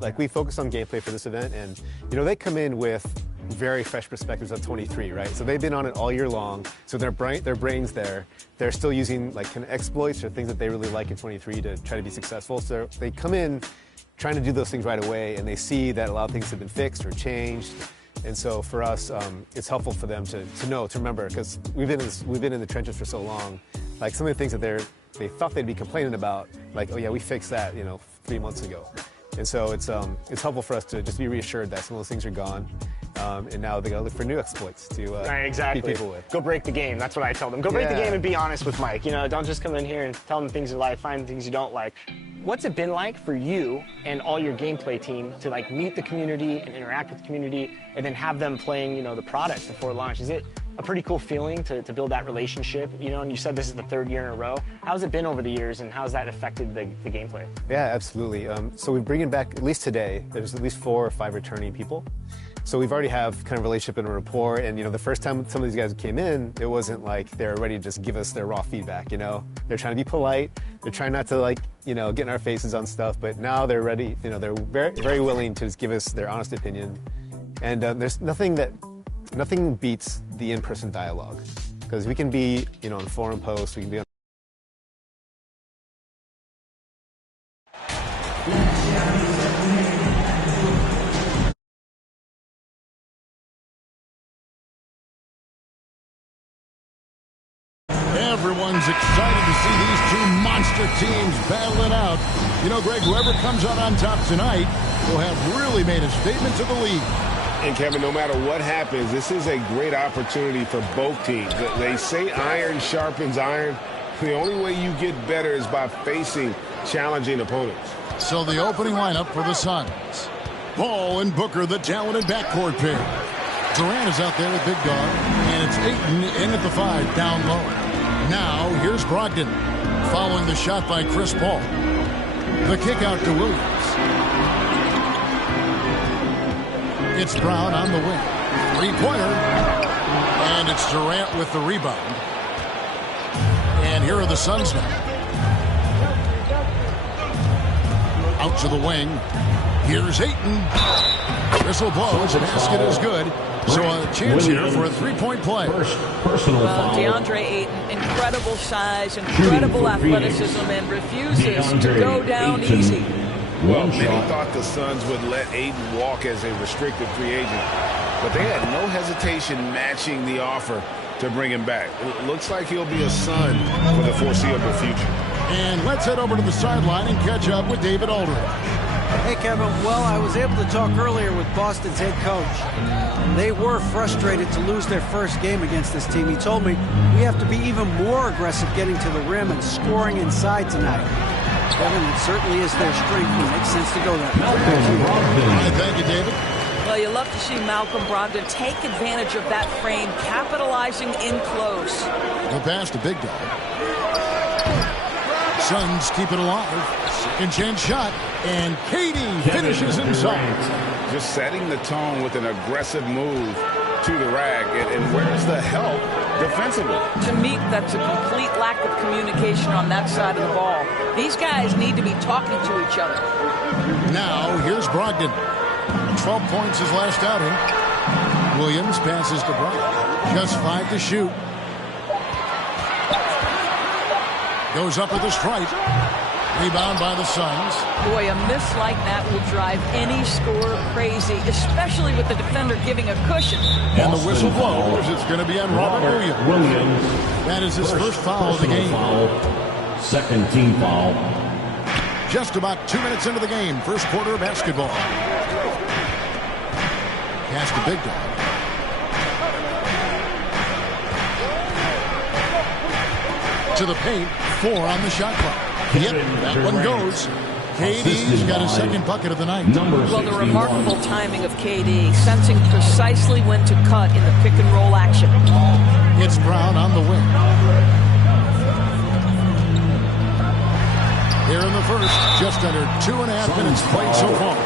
like we focused on gameplay for this event, and you know, they come in with very fresh perspectives of 23, right? So they've been on it all year long. So their brains there, they're still using like kind of exploits or things that they really like in 23 to try to be successful. So they come in trying to do those things right away, and they see that a lot of things have been fixed or changed. And so for us, it's helpful for them to know, to remember, because we've been in the trenches for so long. Like some of the things that they thought they'd be complaining about, like, oh yeah, we fixed that, you know, 3 months ago. And so it's helpful for us to just be reassured that some of those things are gone. And now they gotta look for new exploits to beat people with. Go break the game. That's what I tell them. Go break the game and be honest with Mike. You know, don't just come in here and tell them things you like, find things you don't like. What's it been like for you and all your gameplay team to like meet the community and interact with the community, and then have them playing, you know, the product before launch? Is it a pretty cool feeling to build that relationship? You know, and you said this is the 3rd year in a row. How's it been over the years, and how's that affected the gameplay? Yeah, absolutely. So we're bringing back, at least today, there's at least 4 or 5 returning people. So we've already have kind of relationship and a rapport, and you know, the first time some of these guys came in, it wasn't like they're ready to just give us their raw feedback, you know? They're trying to be polite, they're trying not to like, you know, get in our faces on stuff, but now they're ready, you know, they're very, very willing to just give us their honest opinion. And there's nothing beats the in-person dialogue, because we can be, you know, on forum posts, we can be on Everyone's excited to see these 2 monster teams battle it out. You know, Greg, whoever comes out on top tonight will have really made a statement to the league. And Kevin, no matter what happens, this is a great opportunity for both teams. They say iron sharpens iron. The only way you get better is by facing challenging opponents. So the opening lineup for the Suns. Ball and Booker, the talented backcourt pair. Durant is out there with Big Dog, and it's Ayton in at the 5, down low. Now, here's Brogdon, following the shot by Chris Paul. The kick out to Williams. It's Brown on the wing. 3-pointer. And it's Durant with the rebound. And here are the Suns now. Out to the wing. Here's Ayton. Whistle blows, and basket is good. So a chance here for a 3-point play. Personal foul. DeAndre Ayton, incredible size, incredible athleticism, and refuses to go down easy. Well, many thought the Suns would let Ayton walk as a restricted free agent, but they had no hesitation matching the offer to bring him back. It looks like he'll be a Sun for the foreseeable future. And let's head over to the sideline and catch up with David Aldridge. Hey, Kevin. Well, I was able to talk earlier with Boston's head coach. They were frustrated to lose their first game against this team. He told me we have to be even more aggressive getting to the rim and scoring inside tonight. Kevin, it certainly is their strength, and it makes sense to go that way. Thank you, David. Well, you love to see Malcolm Brogdon take advantage of that frame, capitalizing in close. The pass to Big Dog. Suns keep it alive. Second chance shot, and KD finishes inside. Just setting the tone with an aggressive move to the rack. And where's the help defensively? To me, that's a complete lack of communication on that side of the ball. These guys need to be talking to each other. Now, here's Brogdon. 12 points his last outing. Williams passes to Brown. Just 5 to shoot. Goes up with a strike. Rebound by the Suns. Boy, a miss like that will drive any scorer crazy, especially with the defender giving a cushion. And the whistle blows. It's going to be on Robert Williams. That is his first foul of the game. Second team foul. Just about 2 minutes into the game. First quarter of basketball. Pass to Big Dog. To the paint. 4 on the shot clock. Yep, that one goes. KD's got his second bucket of the night. Well, the remarkable timing of KD, sensing precisely when to cut in the pick-and-roll action. It's Brown on the wing. Here in the first, just under 2.5 minutes played so far.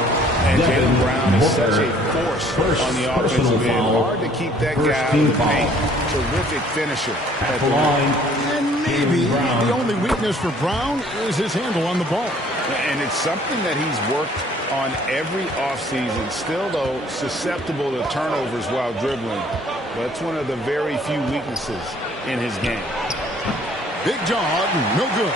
And Jaylen Brown is such a force on the offensive end. Hard to keep that guy out of the paint. Terrific finisher at the line. And maybe the only weakness for Brown is his handle on the ball. And it's something that he's worked on every offseason. Still, though, susceptible to turnovers while dribbling. But it's one of the very few weaknesses in his game. Big dog, no good.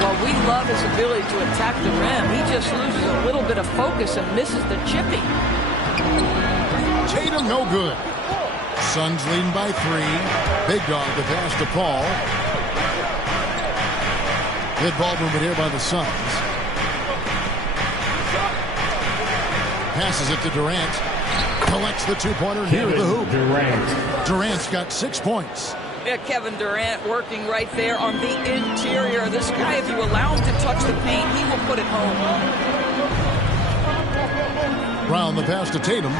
Well, we love his ability to attack the rim. He just loses a little bit of focus and misses the chippy. Tatum, no good. Suns leading by 3. Big dog, the pass to Paul. Good ball movement here by the Suns. Passes it to Durant. Collects the two-pointer near the hoop. Durant's got 6 points. Yeah, Kevin Durant working right there on the interior. This guy, if you allow him to touch the paint, he will put it home. Brown the pass to Tatum.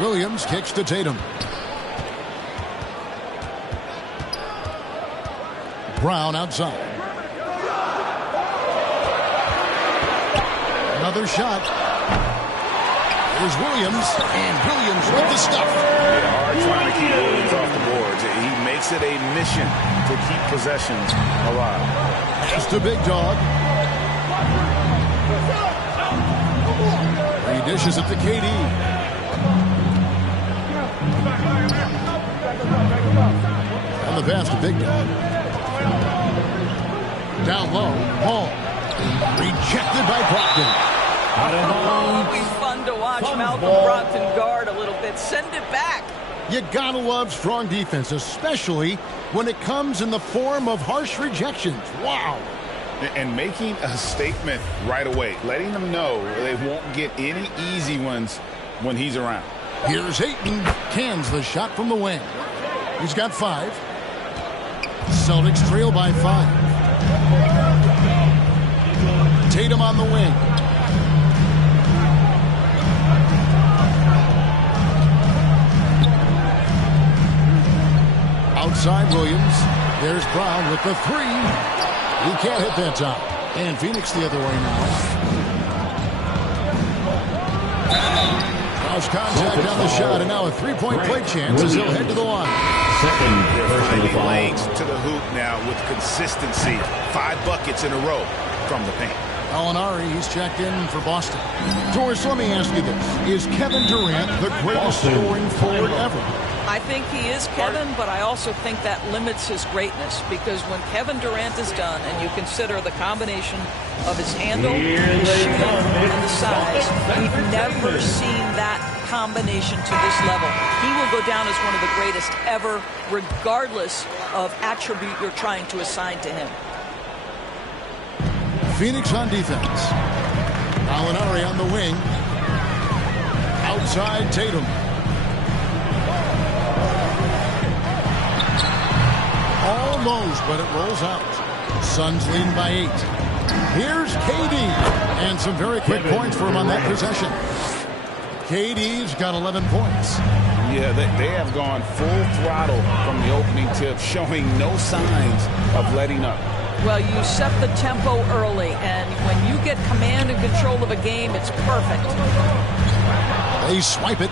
Williams kicks to Tatum. Brown outside. Another shot. Here's Williams, and Williams with the stuff. They are trying to keep Williams off the boards. He makes it a mission to keep possessions alive. Pass to Big Dog. He dishes it to KD. On the pass to Big Dog. Down low, Paul. Rejected by Brogdon. Always fun to watch Malcolm Brogdon guard a little bit. Send it back. You gotta love strong defense, especially when it comes in the form of harsh rejections. Wow. And making a statement right away, letting them know they won't get any easy ones when he's around. Here's Ayton. Cans the shot from the wing. He's got 5. Celtics trail by 5. Tatum on the wing. Outside Williams. There's Brown with the 3. He can't hit that time. And Phoenix the other way now. Cross contact on the shot, and now a 3-point play chance as he'll head to the line. They're finding lanes to the hoop now with consistency. 5 buckets in a row from the paint. Gallinari, he's checked in for Boston. Doris, let me ask you this. Is Kevin Durant the greatest scoring forward ever? I think he is, Kevin, but I also think that limits his greatness, because when Kevin Durant is done and you consider the combination of his handle, his shooting, and the size, we've never seen that combination to this level. He will go down as one of the greatest ever, regardless of attribute you're trying to assign to him. Phoenix on defense. Gallinari on the wing. Outside Tatum. Almost, but it rolls out. Suns leading by 8. Here's KD. And some very quick points for him on that possession. KD's got 11 points. Yeah, they have gone full throttle from the opening tip, showing no signs of letting up. Well, you set the tempo early, and when you get command and control of a game, it's perfect. They swipe it.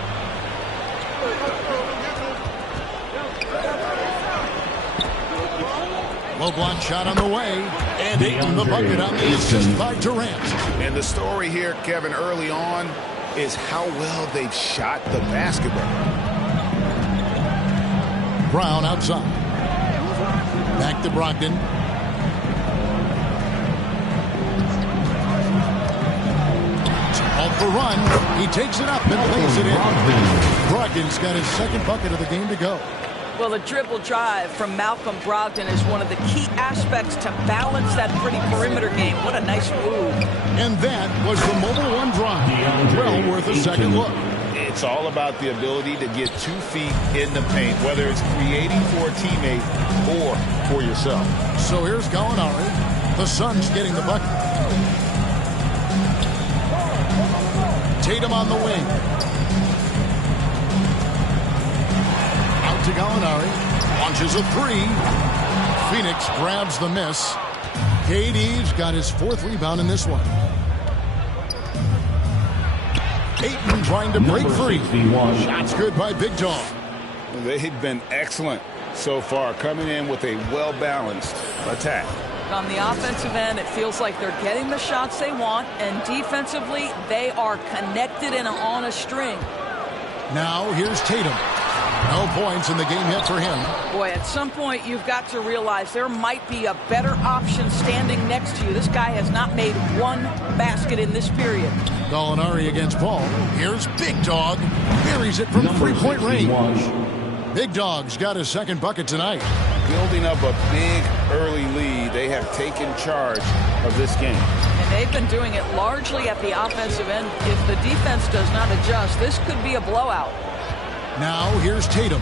Low block shot on the way. And Ayton the bucket on the assist by Durant. And the story here, Kevin, early on is how well they've shot the basketball. Brown outside. Back to Brogdon. Off the run. He takes it up and lays it in. Brogdon's got his second bucket of the game to go. Well, the dribble drive from Malcolm Brogdon is one of the key aspects to balance that pretty perimeter game. What a nice move. And that was the Mobile One drive. Well worth a second look. It's all about the ability to get 2 feet in the paint, whether it's creating for a teammate or for yourself. So here's Gallinari. The Suns getting the bucket. Tatum on the wing. Out to Gallinari. Launches a 3. Phoenix grabs the miss. KD's got his 4th rebound in this one. Ayton trying to break free. Shots good by Big Dog. They've been excellent so far, coming in with a well-balanced attack. On the offensive end, it feels like they're getting the shots they want, and defensively, they are connected and on a string. Now, here's Tatum. No points in the game yet for him. Boy, at some point, you've got to realize there might be a better option standing next to you. This guy has not made one basket in this period. Gallinari against Paul. Here's Big Dog. Buries it from three-point range. Big Dog's got his second bucket tonight. Building up a big early lead. They have taken charge of this game. And they've been doing it largely at the offensive end. If the defense does not adjust, this could be a blowout. Now, here's Tatum.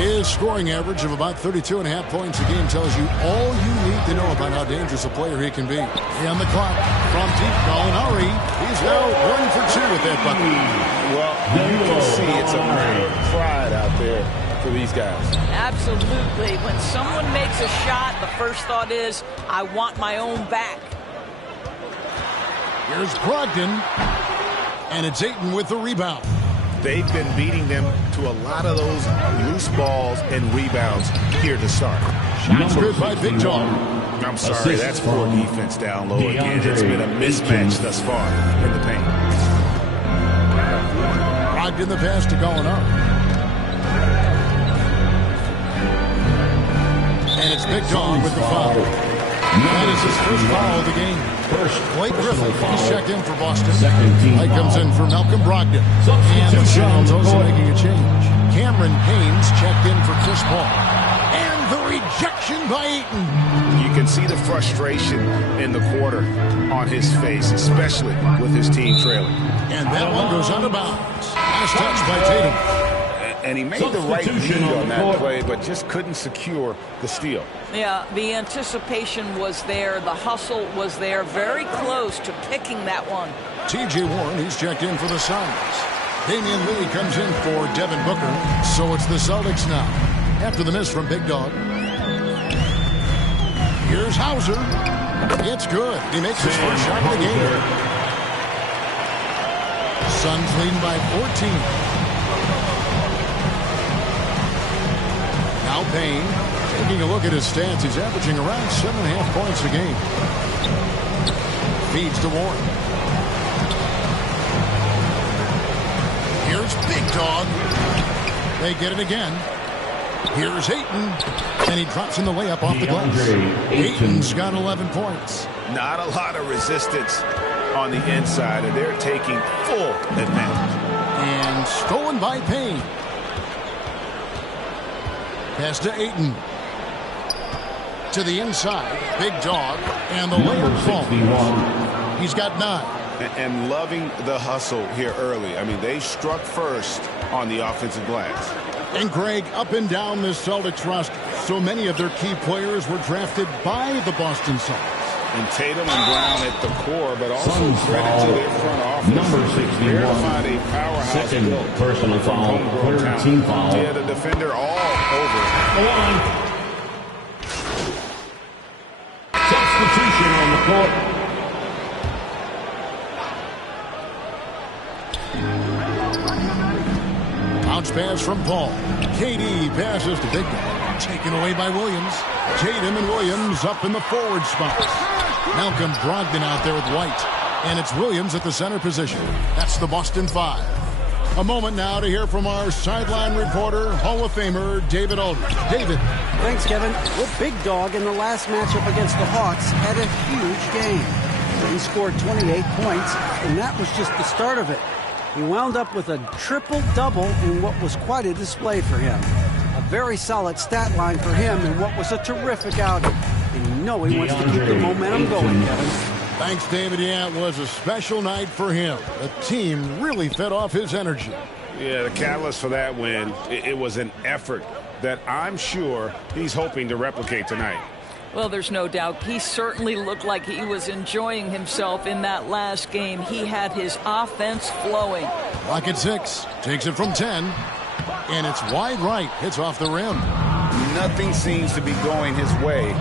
His scoring average of about 32.5 points a game tells you all you need to know about how dangerous a player he can be. On the clock from deep, Gallinari. He's now 1 for 2 with that bucket. Well, you can see it's a matter of pride out there for these guys. Absolutely. When someone makes a shot, the first thought is, I want my own back. Here's Brogdon. And it's Ayton with the rebound. They've been beating them to a lot of those loose balls and rebounds here to start. Shots good by Big Dog. I'm sorry, that's poor defense down low again. It's been a mismatch thus far in the paint. Brogdon the pass to Gallinari. And it's Big Dog with the foul. That is his first foul of the game. Blake Griffin, he's checked in for Boston. Light comes in for Malcolm Brogdon. And the Suns also making a change. Cameron Haynes checked in for Chris Paul. And the rejection by Ayton. You can see the frustration in the quarter on his face, especially with his team trailing. And that one goes out of bounds. Last touch by Tatum. And he made the right read on that play, but just couldn't secure the steal. Yeah, the anticipation was there. The hustle was there. Very close to picking that one. T.J. Warren, he's checked in for the Suns. Damian Lee comes in for Devin Booker. So it's the Celtics now. After the miss from Big Dog. Here's Hauser. It's good. He makes his first shot of the game. Suns leading by 14. Now Payne, taking a look at his stats, he's averaging around 7.5 points a game. Feeds to Warren. Here's Big Dog. They get it again. Here's Ayton, and he drops in the layup off the glass. Ayton's got 11 points. Not a lot of resistance on the inside, and they're taking full advantage. And stolen by Payne. Pass to Ayton. To the inside. Big Dog. And the layup falls. He's got 9. And loving the hustle here early. I mean, they struck first on the offensive glass. And Greg, up and down this Celtics roster, so many of their key players were drafted by the Boston Celtics. And Tatum and Brown at the core, but also credit to their front office. Number 61. They're to find a powerhouse Second built personal foul. homegrown Third team foul. Yeah, the defender all over. Substitution on the court. Bounce pass from Paul. KD passes to Big Dog. Taken away by Williams. Tatum and Williams up in the forward spot. Malcolm Brogdon out there with White. And it's Williams at the center position. That's the Boston 5. A moment now to hear from our sideline reporter, Hall of Famer David Aldridge. David. Thanks, Kevin. Well, Big Dog in the last matchup against the Hawks had a huge game. He scored 28 points, and that was just the start of it. He wound up with a triple-double in what was quite a display for him. A very solid stat line for him in what was a terrific outing. And you know he wants to keep the momentum going, Kevin. Thanks, David. Yeah, it was a special night for him. The team really fed off his energy. Yeah, the catalyst for that win, it was an effort that I'm sure he's hoping to replicate tonight. Well, there's no doubt. He certainly looked like he was enjoying himself in that last game. He had his offense flowing. Lock at 6. Takes it from 10. And it's wide right. Hits off the rim. Nothing seems to be going his way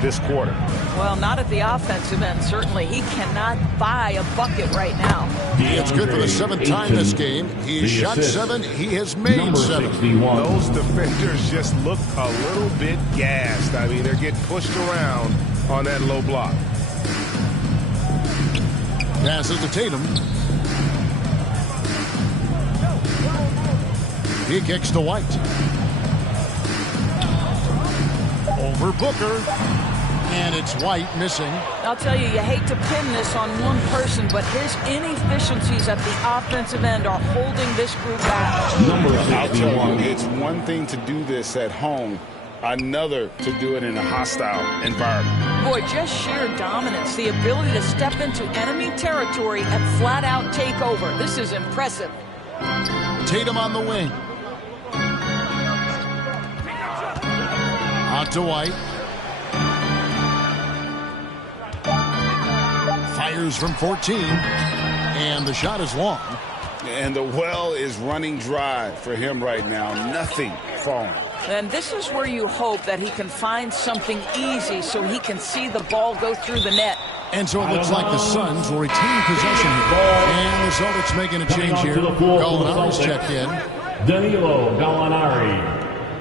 this quarter. Well, not at the offensive end, certainly. He cannot buy a bucket right now. It's good for the 7th time this game. He's shot 7. He has made 7. Those defenders just look a little bit gassed. I mean, they're getting pushed around on that low block. Passes to Tatum. He kicks to White. Over Booker. And it's White missing. I'll tell you, you hate to pin this on one person, but his inefficiencies at the offensive end are holding this group back. Number I'll tell 61. you, it's one thing to do this at home, another to do it in a hostile environment. Boy, just sheer dominance, the ability to step into enemy territory and flat out take over. This is impressive. Tatum on the wing. Out to White. Fires from 14. And the shot is long. And the well is running dry for him right now. Nothing falling. And this is where you hope that he can find something easy so he can see the ball go through the net. And so it looks like the Suns will retain possession here. And the Celtics making a change here. Gallinari's checked in. Danilo Gallinari.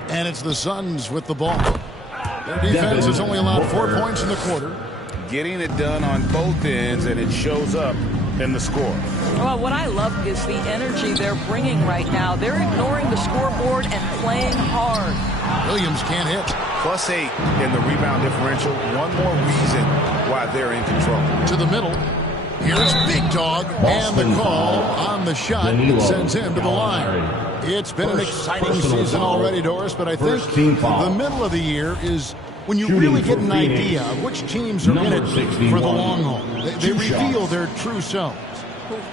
And it's the Suns with the ball. Their defense has only allowed 4 points in the quarter. Getting it done on both ends, and it shows up in the score. Well, what I love is the energy they're bringing right now. They're ignoring the scoreboard and playing hard. Williams can't hit. +8 in the rebound differential. One more reason why they're in control. To the middle. Here's Big Dog. And the call on the shot sends him to the line. It's been an exciting season already, Doris, but I think the middle of the year is when you really get an idea of which teams are in it for the long haul. They reveal their true selves.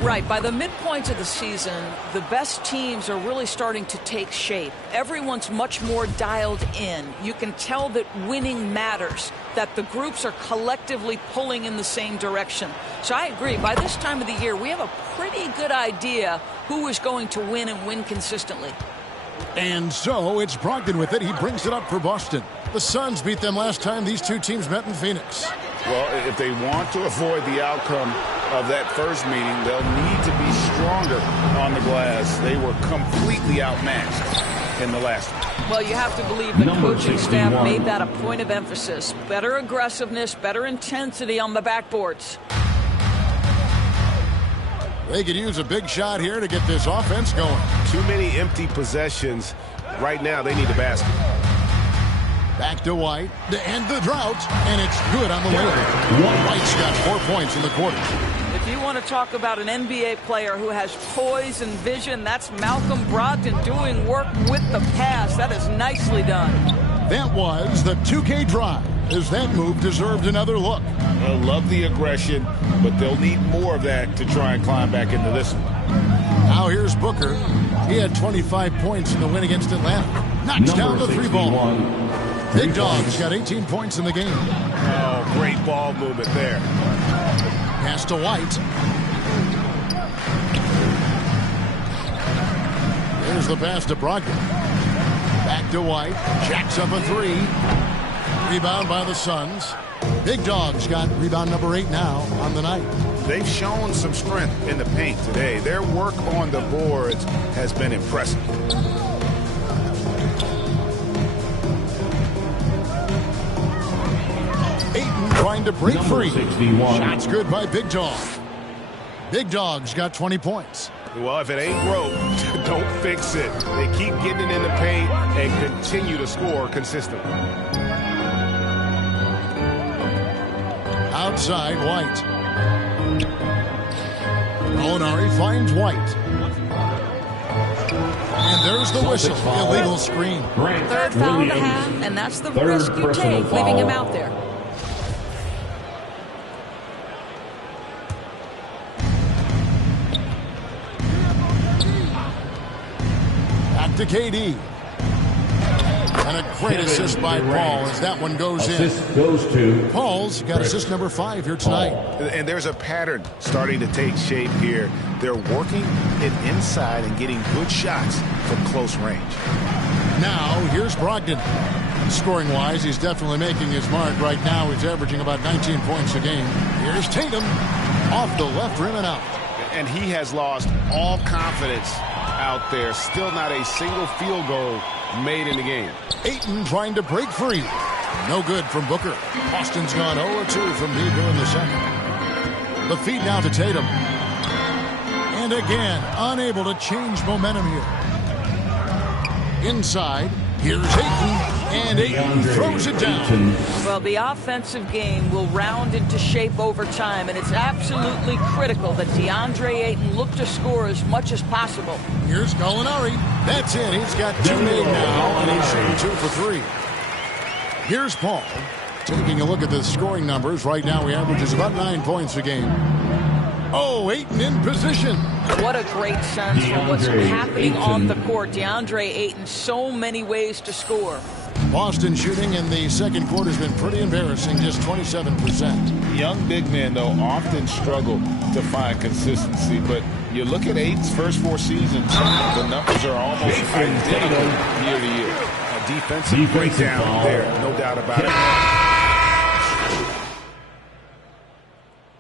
Right. By the midpoint of the season, the best teams are really starting to take shape. Everyone's much more dialed in. You can tell that winning matters, that the groups are collectively pulling in the same direction. So I agree. By this time of the year, we have a pretty good idea who is going to win and win consistently. And so it's Brogdon with it. He brings it up for Boston. The Suns beat them last time these two teams met in Phoenix. Well, if they want to avoid the outcome of that first meeting, they'll need to be stronger on the glass. They were completely outmatched in the last one. Well, you have to believe the coaching staff made that a point of emphasis. Better aggressiveness, better intensity on the backboards. They could use a big shot here to get this offense going. Too many empty possessions. Right now, they need a basket. Back to White to end the drought, and it's good on the way. White's got 4 points in the quarter. If you want to talk about an NBA player who has poise and vision, that's Malcolm Brogdon doing work with the pass. That is nicely done. That was the 2K drive, as that move deserved another look. I love the aggression, but they'll need more of that to try and climb back into this one. Now here's Booker. He had 25 points in the win against Atlanta. Knocks down the 3-ball. Big Dog's got 18 points in the game. Oh, great ball movement there. Pass to White. There's the pass to Brogdon. Back to White. Jacks up a 3. Rebound by the Suns. Big Dog's got rebound number 8 now on the night. They've shown some strength in the paint today. Their work on the boards has been impressive. Trying to break free. 61. Shots good by Big Dog. Big Dog's got 20 points. Well, if it ain't broke, don't fix it. They keep getting it in the paint and continue to score consistently. Outside, White. Gallinari finds White. And there's the whistle. Illegal screen. Third foul of the half, and that's the risk you take, leaving him out there. To KD. And a great assist by Paul as that one goes in. Assist goes to Paul's got assist number 5 here tonight. And there's a pattern starting to take shape here. They're working it inside and getting good shots from close range. Now, here's Brogdon. Scoring-wise, he's definitely making his mark. Right now, he's averaging about 19 points a game. Here's Tatum off the left rim and out. And he has lost all confidence out there. Still not a single field goal made in the game. Ayton trying to break free. No good from Booker. Boston's gone 0-2 from deep here in the second. The feed now to Tatum. And again, unable to change momentum here. Inside, here's Ayton. And Ayton throws it down. Well, the offensive game will round into shape over time, and it's absolutely critical that DeAndre Ayton look to score as much as possible. Here's Gallinari. That's it. He's got 2 made now, and he's shooting 2 for 3. Here's Paul. Taking a look at the scoring numbers. Right now, he averages about 9 points a game. Oh, Ayton in position. What a great sense for what's happening on the court. DeAndre Ayton, so many ways to score. Boston shooting in the second quarter has been pretty embarrassing, just 27%. Young big men, though, often struggle to find consistency, but you look at Ayton's first 4 seasons, the numbers are almost identical year to year. A defensive breakdown there, no doubt about it.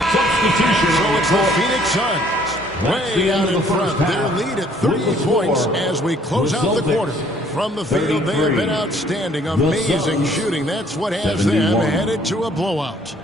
So it's the Phoenix Suns way out in front. Their lead at 38 points as we close out the quarter. From the field, they have been outstanding. Amazing shooting. That's what has them headed to a blowout.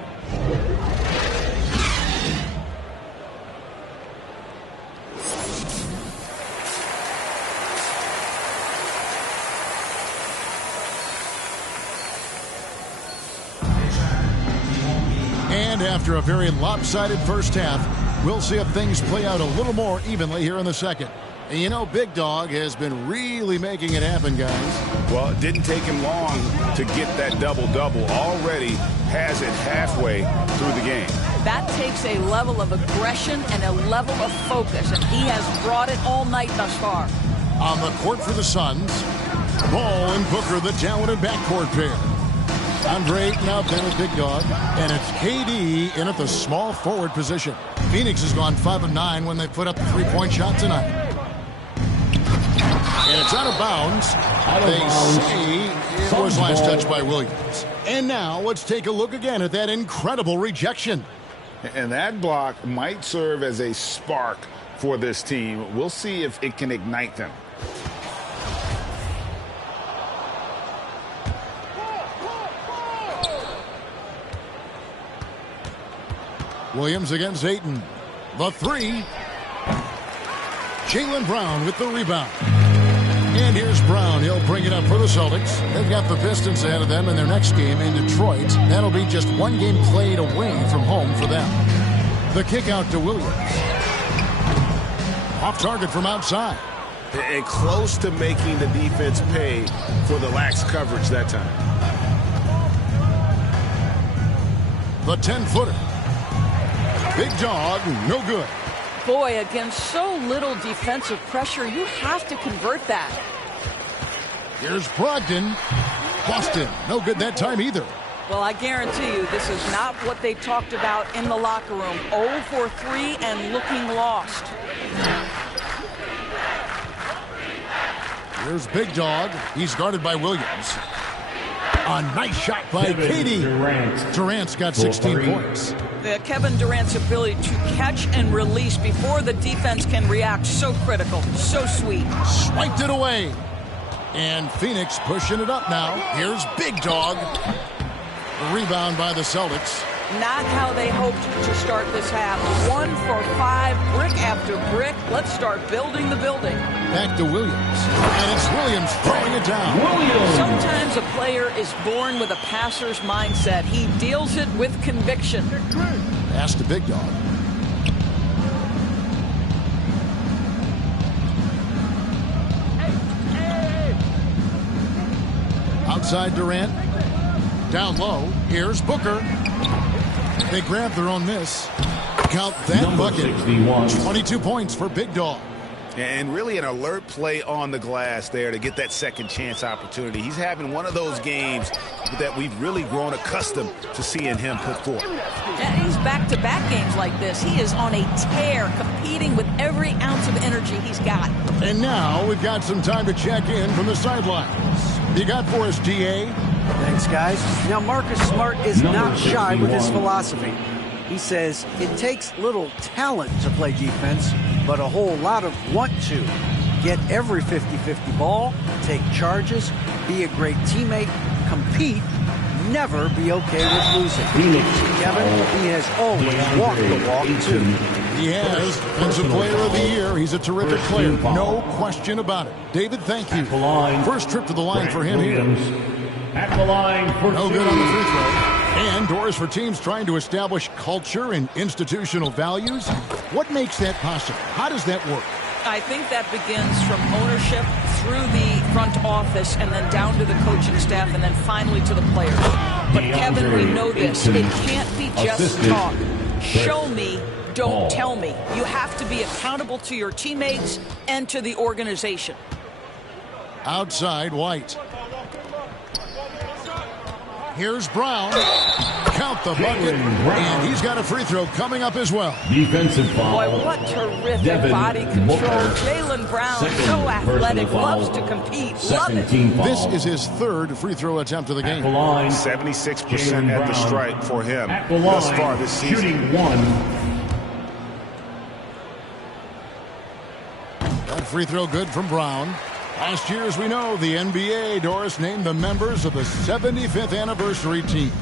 And after a very lopsided first half, we'll see if things play out a little more evenly here in the second. And you know, Big Dog has been really making it happen, guys. Well, it didn't take him long to get that double-double. Already has it halfway through the game. That takes a level of aggression and a level of focus, and he has brought it all night thus far. On the court for the Suns, Ball and Booker, the talented backcourt pair. Andre Ayton out there with Big Dog, and it's KD in at the small forward position. Phoenix has gone 5 of 9 when they put up the 3-point shot tonight. And it's out of bounds. They say it was last touched by Williams. And now let's take a look again at that incredible rejection. And that block might serve as a spark for this team. We'll see if it can ignite them. Williams against Ayton. The 3. Jaylen Brown with the rebound. And here's Brown. He'll bring it up for the Celtics. They've got the Pistons ahead of them in their next game in Detroit. That'll be just 1 game played away from home for them. The kick out to Williams. Off target from outside. And close to making the defense pay for the lax coverage that time. The 10-footer. Big Dog, no good. Boy, against so little defensive pressure, you have to convert that. Here's Brogdon. Boston, no good that time either. Well, I guarantee you this is not what they talked about in the locker room. 0 for 3 and looking lost. Here's Big Dog. He's guarded by Williams. A nice shot by KD. Durant's got 16 points. Kevin Durant's ability to catch and release before the defense can react, so critical, so sweet. Swiped it away. And Phoenix pushing it up now. Here's Big Dog. The rebound by the Celtics. Not how they hoped to start this half. 1 for 5, brick after brick. Let's start building the building. Back to Williams. And it's Williams throwing it down. Sometimes a player is born with a passer's mindset. He deals it with conviction. Pass to Big Dog. Outside Durant. Down low. Here's Booker. They grab their own miss. Count that bucket. 22 points for Big Dog. And really an alert play on the glass there to get that second chance opportunity. He's having one of those games that we've really grown accustomed to seeing him put forth. Yeah, he's back-to-back games like this. He is on a tear, competing with every ounce of energy he's got. And now we've got some time to check in from the sidelines. You got for us, DA? Thanks, guys. Now, Marcus Smart is not shy with his philosophy. He says it takes little talent to play defense, but a whole lot of want to. Get every 50-50 ball, take charges, be a great teammate, compete, never be okay with losing. Kevin, he has always walked the walk, too. He has. Defensive Player of the Year. He's a terrific player. No question about it. David, thank you. First trip to the line for him here. At the line for no good on the free throw. And doors for teams trying to establish culture and institutional values. What makes that possible? How does that work? I think that begins from ownership through the front office and then down to the coaching staff and then finally to the players. But Kevin, we know this. It can't be just talk. Show me, don't tell me. You have to be accountable to your teammates and to the organization. Outside, White. Here's Brown. Count the bucket. And he's got a free throw coming up as well. Defensive foul. Boy, what terrific body control. Jaylen Brown, so athletic, loves to compete. Love it. This is his third free throw attempt of the game. 76% at the stripe for him thus far this season. Shooting one. That free throw good from Brown. Last year, as we know, the NBA, Doris, named the members of the 75th anniversary team.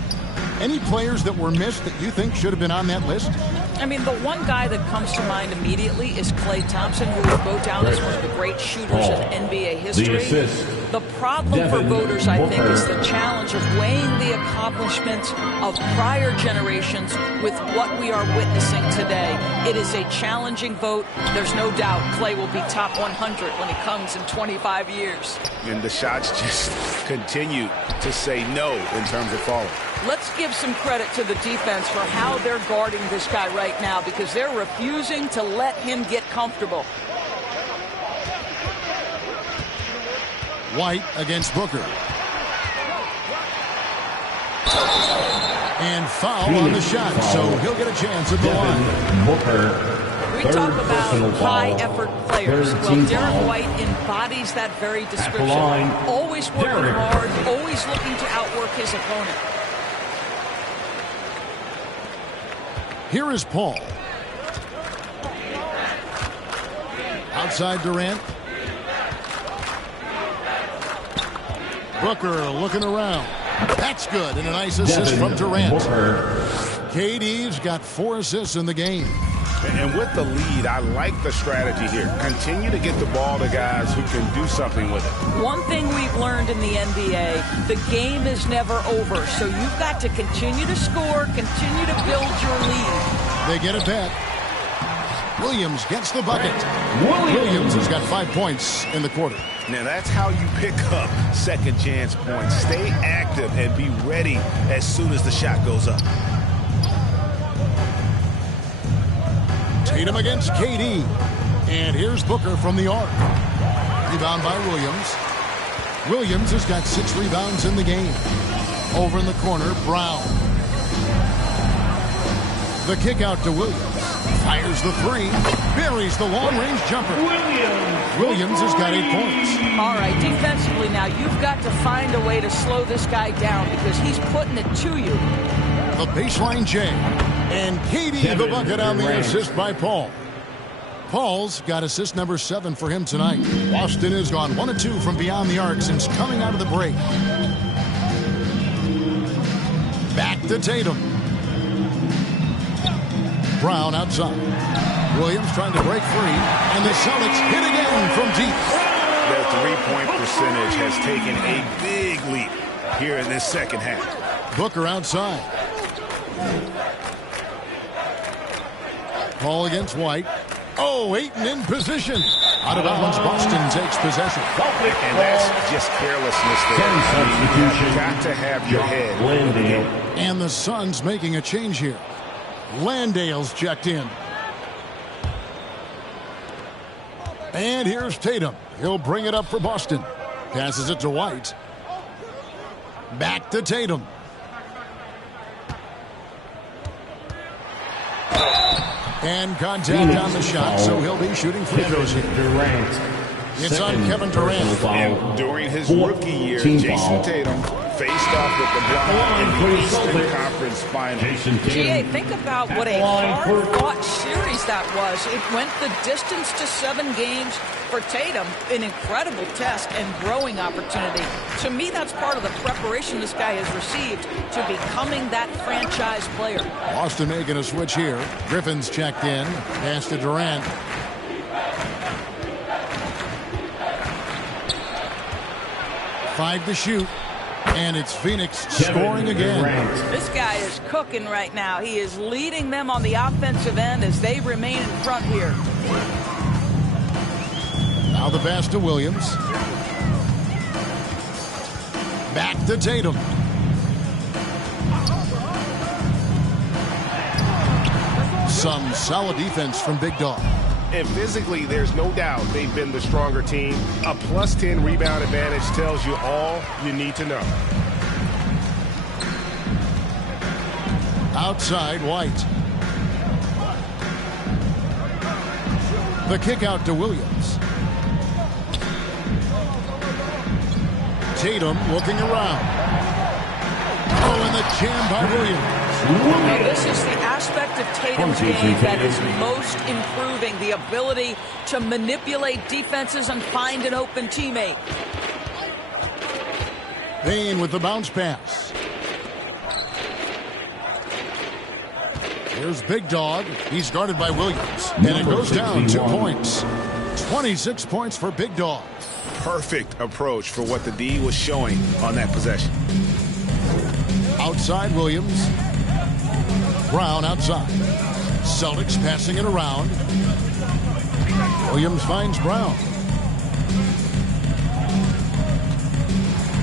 Any players that were missed that you think should have been on that list? I mean, the one guy that comes to mind immediately is Klay Thompson, who will go down as one of the great shooters in NBA history. The problem for voters, I think, is the challenge of weighing the accomplishments of prior generations with what we are witnessing today. It is a challenging vote. There's no doubt Klay will be top 100 when he comes in 25 years. And the shots just continue to say no in terms of falling. Let's give some credit to the defense for how they're guarding this guy right now, because they're refusing to let him get comfortable. White against Booker. And foul on the shot, so he'll get a chance at the line. Booker. We talk about high-effort players. Well, Derek White embodies that very description. Always working hard, always looking to outwork his opponent. Here is Paul. Outside Durant. Booker looking around. That's good, and a nice assist from Durant. KD's got 4 assists in the game. And with the lead, I like the strategy here. Continue to get the ball to guys who can do something with it. One thing we've learned in the NBA, the game is never over. So you've got to continue to score, continue to build your lead. They get it back. Williams gets the bucket. Williams has got 5 points in the quarter. Now that's how you pick up second chance points. Stay active and be ready as soon as the shot goes up. Tatum against KD. And here's Booker from the arc. Rebound by Williams. Williams has got 6 rebounds in the game. Over in the corner, Brown. The kick out to Williams. Fires the 3. Buries the long-range jumper. Williams has got 8 points. All right, defensively now, you've got to find a way to slow this guy down because he's putting it to you. The baseline J. And KD the bucket on the assist by Paul. Paul's got assist number 7 for him tonight. Boston has gone 1 of 2 from beyond the arc since coming out of the break. Back to Tatum. Brown outside. Williams trying to break free. And the Celtics hit again from deep. Their three-point percentage has taken a big leap here in this second half. Booker outside. Paul against White. Oh, Ayton in position. Out of bounds, Boston takes possession. And that's just carelessness there. You've got to have your head. And the Suns making a change here. Landale's checked in. And here's Tatum. He'll bring it up for Boston. Passes it to White. Back to Tatum. And contact on the shot, so he'll be shooting free throws here. It's on Kevin Durant. And during his rookie year, Jason Tatum faced off with LeBron in the Eastern Conference Finals. GA, think about what a hard-fought series that was. It went the distance to 7 games for Tatum, an incredible test and growing opportunity. To me, that's part of the preparation this guy has received to becoming that franchise player. Boston making a switch here. Griffin's checked in. Pass to Durant. Five to shoot. And it's Phoenix scoring again. This guy is cooking right now. He is leading them on the offensive end as they remain in front here. Now the pass to Williams. Back to Tatum. Some solid defense from Big Dog. And physically, there's no doubt they've been the stronger team. A +10 rebound advantage tells you all you need to know. Outside, White. The kick out to Williams. Tatum looking around. Oh, and the jam by Williams. Now, this is the aspect of Tatum's game that is most improving, the ability to manipulate defenses and find an open teammate. Payne with the bounce pass. Here's Big Dog. He's guarded by Williams. And it goes down 2 points. 26 points for Big Dog. Perfect approach for what the D was showing on that possession. Outside Williams. Brown outside. Celtics passing it around. Williams finds Brown.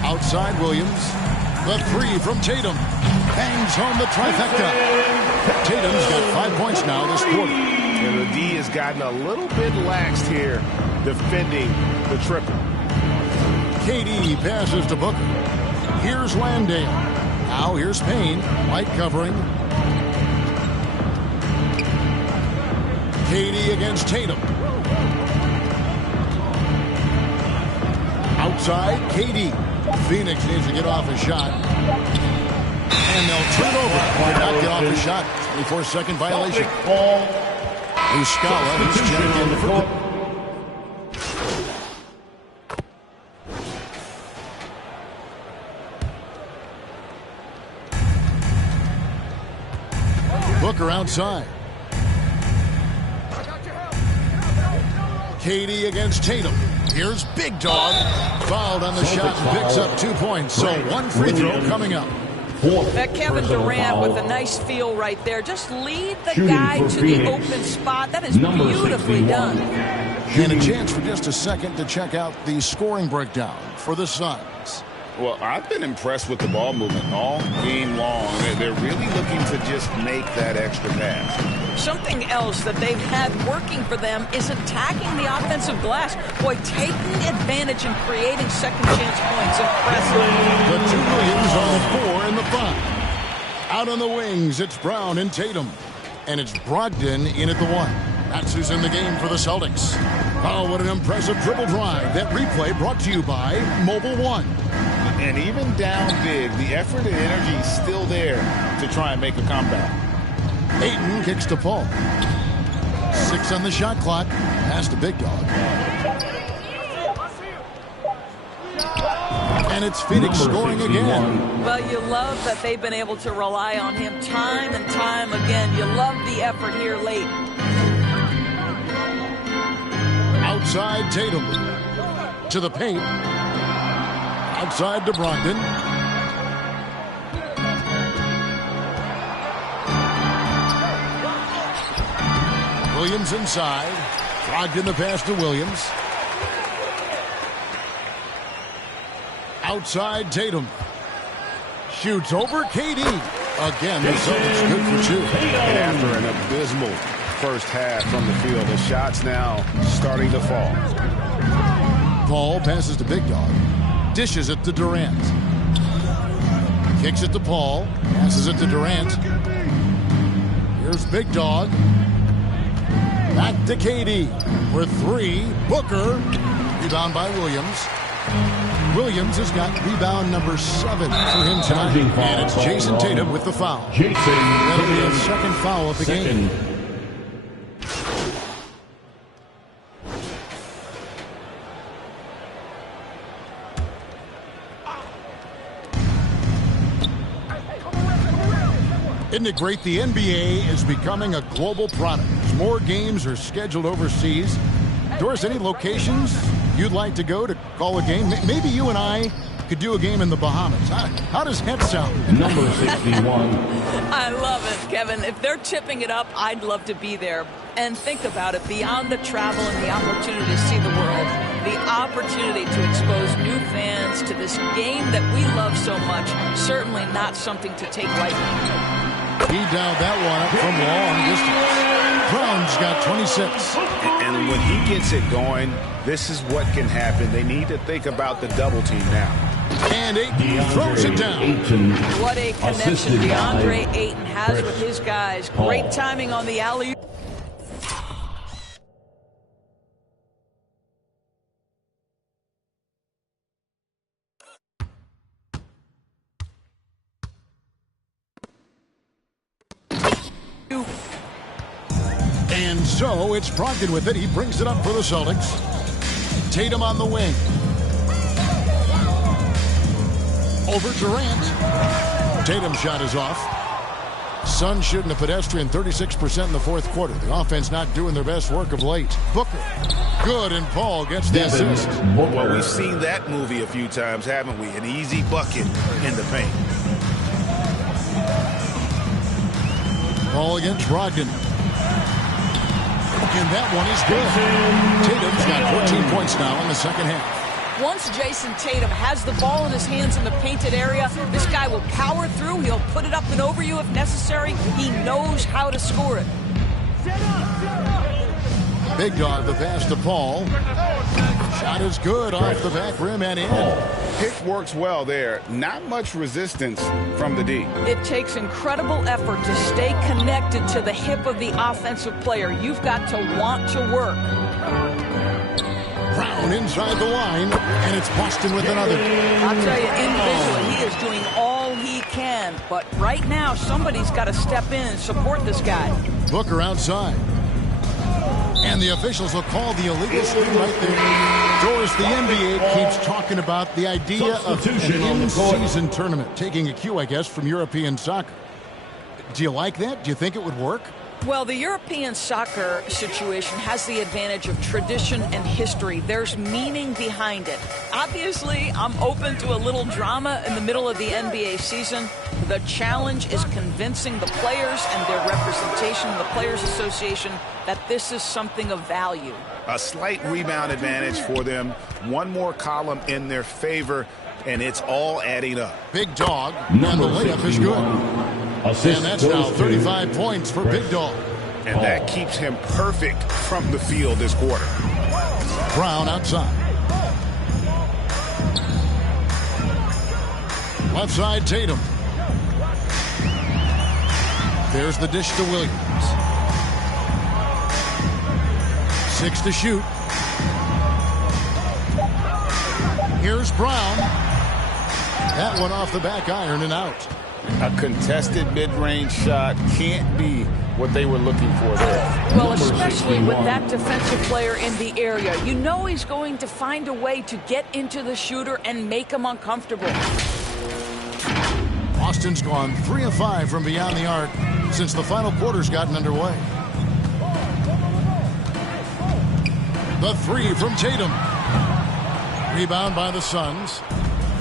Outside Williams. The 3 from Tatum. Bangs home the trifecta. Tatum's got 5 points now this quarter. And the D has gotten a little bit laxed here defending the triple. KD passes to Booker. Here's Landale. Now here's Payne. White covering. KD against Tatum. Outside, KD. Phoenix needs to get off a shot. And they'll turn over or not get off a shot. 24-second violation. Muscala is checked in for Booker outside. KD against Tatum. Here's Big Dog. Fouled on the shot and picks up 2 points. So 1 free throw coming up. That Kevin Durant with a nice feel right there. Just lead the guy to the open spot. That is beautifully done. And a chance for just a second to check out the scoring breakdown for the Suns. Well, I've been impressed with the ball movement all game long. They're really looking to just make that extra pass. Something else that they've had working for them is attacking the offensive glass. Boy, taking advantage and creating second chance points. Impressive. The 2 Williams on the 4 and the 5. Out on the wings, it's Brown and Tatum. And it's Brogdon in at the 1. That's who's in the game for the Celtics. Oh, what an impressive dribble drive. That replay brought to you by Mobile One. And even down big, the effort and energy is still there to try and make a comeback. Ayton kicks to Paul. 6 on the shot clock. Pass to Big Dog. And it's Phoenix scoring again. Well, you love that they've been able to rely on him time and time again. You love the effort here late. Outside Tatum. To the paint. Outside to Brogdon. Williams inside. Brogdon the pass to Williams. Outside Tatum. Shoots over KD. Again, the Celtics good for 2. And after an abysmal first half from the field, the shots now starting to fall. Paul passes to Big Dog. Dishes it to Durant. Kicks it to Paul. Passes it to Durant. Here's Big Dog. Back to KD. For 3. Booker. Rebound by Williams. Williams has got rebound number 7 for him tonight. And it's Jason Tatum with the foul. That'll be his second foul of the game. Isn't it great? The NBA is becoming a global product. More games are scheduled overseas. Doris, any locations you'd like to go to call a game? Maybe you and I could do a game in the Bahamas. How does that sound? Number 61. I love it, Kevin. If they're tipping it up, I'd love to be there. And think about it, beyond the travel and the opportunity to see the world, the opportunity to expose new fans to this game that we love so much, certainly not something to take lightly. He dialed that one up from long distance. Brown's got 26. And when he gets it going, this is what can happen. They need to think about the double team now. And Ayton throws it down. What a connection DeAndre Ayton has with his guys. Great timing on the alley-oop. And so it's Brogdon with it. He brings it up for the Celtics. Tatum on the wing. Over Durant. Tatum's shot is off. Suns shooting a pedestrian 36% in the fourth quarter. The offense not doing their best work of late. Booker. Good, and Paul gets the assist. Well, we've seen that movie a few times, haven't we? An easy bucket in the paint. Paul against Brogdon. And that one is good. Tatum's got 14 points now in the second half. Once Jason Tatum has the ball in his hands in the painted area, this guy will power through. He'll put it up and over you if necessary. He knows how to score it. Big dog, the pass to Paul. Shot is good off the back rim and in. Pick works well there. Not much resistance from the D. It takes incredible effort to stay connected to the hip of the offensive player. You've got to want to work. Brown inside the line, and it's Boston with another. I'll tell you, individually, he is doing all he can. But right now, somebody's got to step in and support this guy. Booker outside. And the officials will call the illegal screen right there. Doris, the NBA keeps talking about the idea of an in-season tournament, taking a cue, I guess, from European soccer. Do you like that? Do you think it would work? Well, the European soccer situation has the advantage of tradition and history. There's meaning behind it. Obviously, I'm open to a little drama in the middle of the NBA season. The challenge is convincing the players and their representation in the Players Association that this is something of value. A slight rebound advantage for them. One more column in their favor, and it's all adding up. Big dog, and the layup is good. And that's now 35 points for Big Dog. And that keeps him perfect from the field this quarter. Brown outside. Left side, Tatum. There's the dish to Williams. 6 to shoot. Here's Brown. That one off the back iron and out. A contested mid-range shot can't be what they were looking for there. Well, especially with that defensive player in the area. You know he's going to find a way to get into the shooter and make him uncomfortable. Boston's gone 3 of 5 from beyond the arc since the final quarter's gotten underway. The 3 from Tatum. Rebound by the Suns.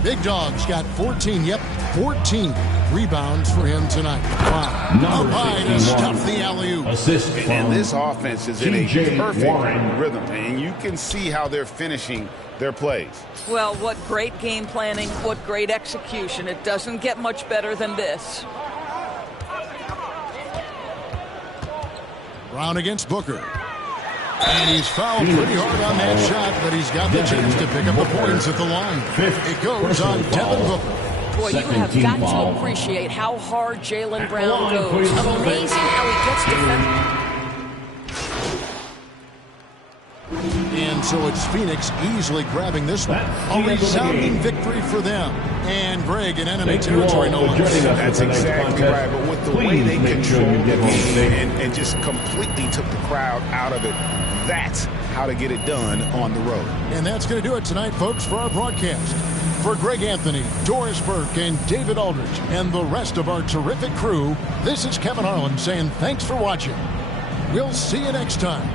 Big Dog's got 14. Yep, 14 rebounds for him tonight. Wow. Up high to stuff the alley-oop. And this offense is in a perfect rhythm, and you can see how they're finishing their plays. Well, what great game planning, what great execution. It doesn't get much better than this. Brown against Booker. And he's fouled pretty hard on that shot, but he's got the chance to pick up the points at the line. It goes on Devin Booker. Boy, you have got to appreciate how hard Jaylen Brown goes. Amazing how he gets defended. And And so it's Phoenix easily grabbing this one. That's A the resounding game. victory for them. And Greg in enemy Thank you all territory, for no less. joining us That's for tonight's exactly contest. right. But with the Please way they make sure controlled you the get home safe. game and just completely took the crowd out of it, that's how to get it done on the road. And that's going to do it tonight, folks, for our broadcast. For Greg Anthony, Doris Burke, and David Aldridge, and the rest of our terrific crew, this is Kevin Harlan saying thanks for watching. We'll see you next time.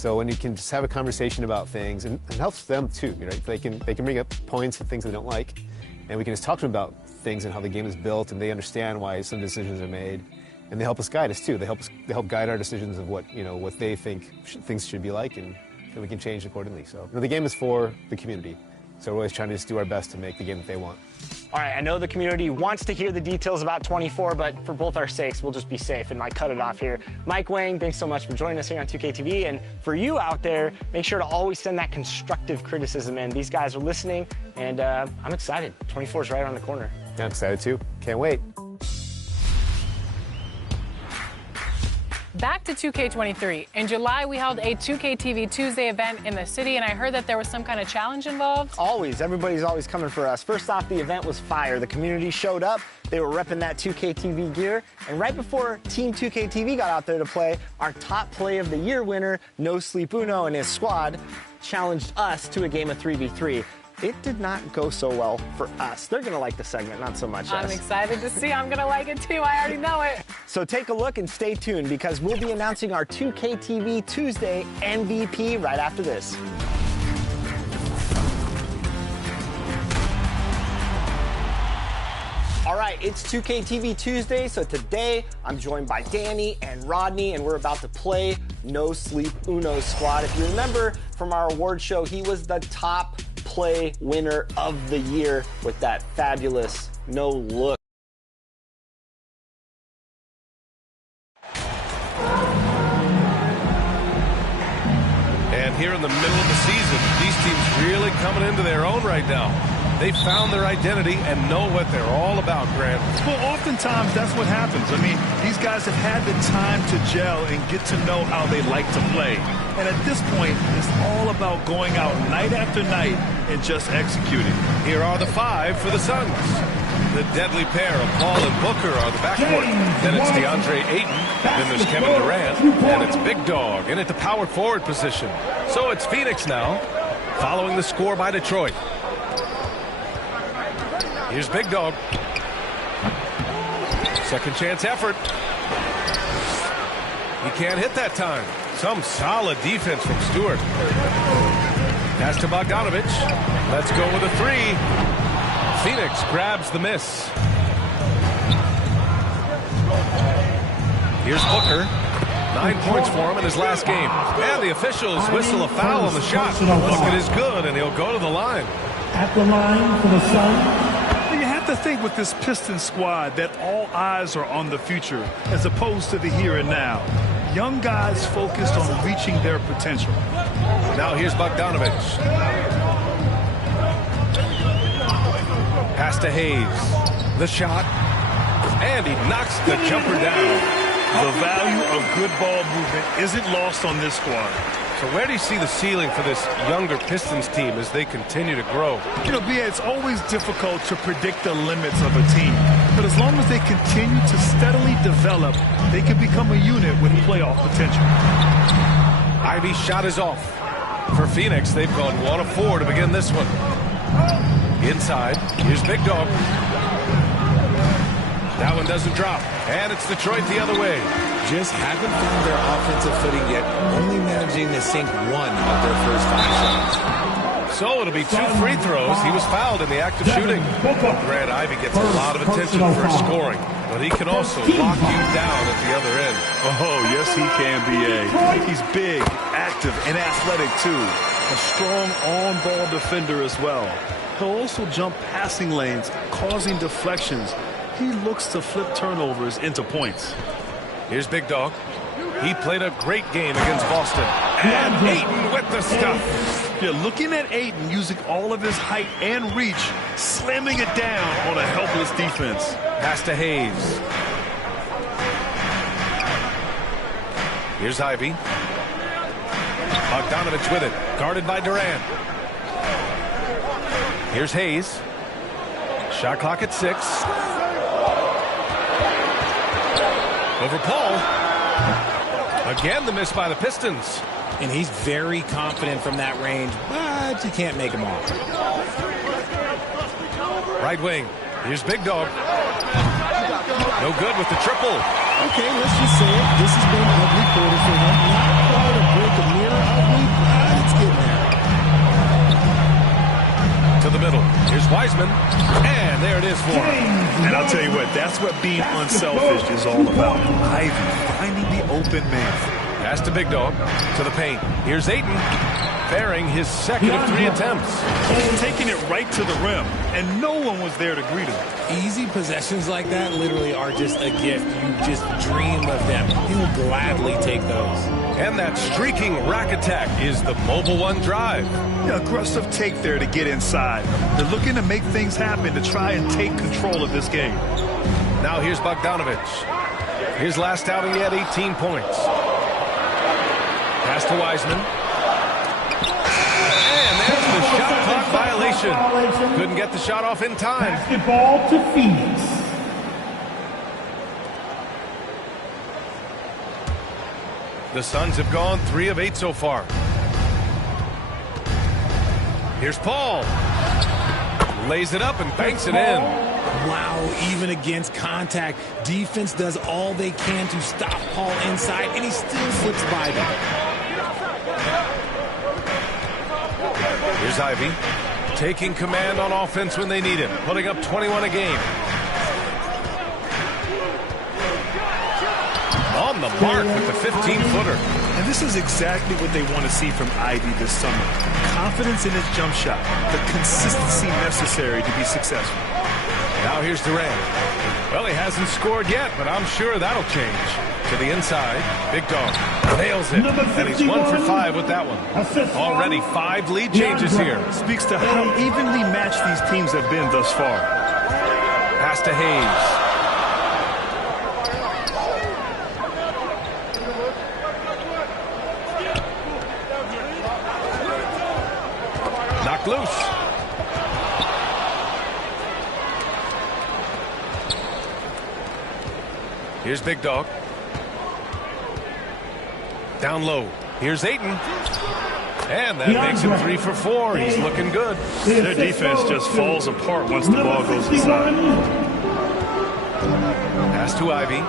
So when you can just have a conversation about things, and it helps them too, right? They can bring up points and things they don't like, and we can just talk to them about things and how the game is built, and they understand why some decisions are made, and they help us guide us too. They help guide our decisions of what what they think things should be like, and we can change accordingly. So the game is for the community, so we're always trying to just do our best to make the game that they want. All right, I know the community wants to hear the details about 24, but for both our sakes, we'll just be safe and might cut it off here. Mike Wang, thanks so much for joining us here on 2KTV. And for you out there, make sure to always send that constructive criticism in. These guys are listening, and I'm excited. 24 is right around the corner. Yeah, I'm excited too. Can't wait. Back to 2K23. In July, we held a 2KTV Tuesday event in the city, and I heard that there was some kind of challenge involved. Always. Everybody's always coming for us. First off, the event was fire. The community showed up. They were repping that 2KTV gear. And right before Team 2KTV got out there to play, our top play of the year winner, No Sleep Uno and his squad, challenged us to a game of 3v3. It did not go so well for us. They're going to like the segment, not so much us. I'm excited to see. I'm going to like it too. I already know it. So take a look and stay tuned because we'll be announcing our 2KTV Tuesday MVP right after this. All right, it's 2KTV Tuesday, so today I'm joined by Danny and Rodney, and we're about to play No Sleep Uno squad. If you remember from our award show, he was the top play winner of the year with that fabulous no look. And here in the middle of the season, these teams really coming into their own right now. They found their identity and know what they're all about, Grant. Well, oftentimes that's what happens. I mean, these guys have had the time to gel and get to know how they like to play. And at this point, it's all about going out night after night and just executing. Here are the five for the Suns. The deadly pair of Paul and Booker are the backcourt. Then it's DeAndre Ayton. Then there's Kevin Durant. And it's Big Dog in at the power forward position. So it's Phoenix now, following the score by Detroit. Here's Big Dog. Second chance effort. He can't hit that time. Some solid defense from Stewart. Pass to Bogdanovich. Let's go with a three. Phoenix grabs the miss. Here's Booker. 9 points for him in his last game. And the officials whistle a foul on the shot. Bucket is good, and he'll go to the line. At the line for the Suns. You have to think with this Pistons squad that all eyes are on the future as opposed to the here and now. Young guys focused on reaching their potential. Now here's Bogdanovich. Pass to Hayes. The shot. And he knocks the jumper down. The value of good ball movement isn't lost on this squad. So where do you see the ceiling for this younger Pistons team as they continue to grow? You know, Bia, it's always difficult to predict the limits of a team. But as long as they continue to steadily develop, they can become a unit with playoff potential. Ivy's shot is off. For Phoenix, they've gone 1 of 4 to begin this one. Inside, here's Big Dog. That one doesn't drop. And it's Detroit the other way. Just haven't found their offensive footing yet, only managing to sink 1 of their first 5 shots. So it'll be 2 free throws. He was fouled in the act of shooting. Grant Ivy gets a lot of attention for his scoring, but he can also lock you down at the other end. Oh, yes, he can, B.A. He's big, active, and athletic, too. A strong on-ball defender as well. He'll also jump passing lanes, causing deflections. He looks to flip turnovers into points. Here's Big Dog. He played a great game against Boston. And Ayton with the stuff. Yeah, looking at Ayton using all of his height and reach, slamming it down on a helpless defense. Pass to Hayes. Here's Ivy. Bogdanovich with it. Guarded by Durant. Here's Hayes. Shot clock at 6. Over Paul. Again, the miss by the Pistons. And he's very confident from that range, but you can't make him off. Right wing. Here's Big Dog. No good with the triple. Okay, let's just say it. This has been a ugly quarter for him. Not quite a break of mirror Here's Wiseman, and there it is for him. And I'll tell you what, that's what being unselfish is all about. Ivy finding the open man. Pass to Big Dog, to the paint. Here's Ayton, bearing his second of 3 attempts. Taking it right to the rim, and no one was there to greet him. Easy possessions like that literally are just a gift. You just dream of them. He'll gladly take those. And that streaking rack attack is the Mobile One drive. Yeah, aggressive take there to get inside. They're looking to make things happen to try and take control of this game. Now here's Bogdanovich. His last outing, he had 18 points. Pass to Wiseman. And there's the shot clock violation. Couldn't get the shot off in time. Basketball to Phoenix. The Suns have gone 3 of 8 so far. Here's Paul. Lays it up and banks it in. Wow, even against contact, defense does all they can to stop Paul inside, and he still slips by them. Here's Ivy, taking command on offense when they need him, putting up 21 a game. On the mark with the 15-footer. And this is exactly what they want to see from Ivy this summer. Confidence in his jump shot, the consistency necessary to be successful. Now here's Durant. Well, he hasn't scored yet, but I'm sure that'll change. To the inside, Big Dog nails it, and he's 1 for 5 with that one. Already 5 lead changes here. Speaks to how evenly matched these teams have been thus far. Pass to Hayes. Knocked loose. Here's Big Dog. Down low. Here's Ayton. And that makes him 3 for 4. He's looking good. Their defense just falls apart once the ball goes inside. Pass to Ivy.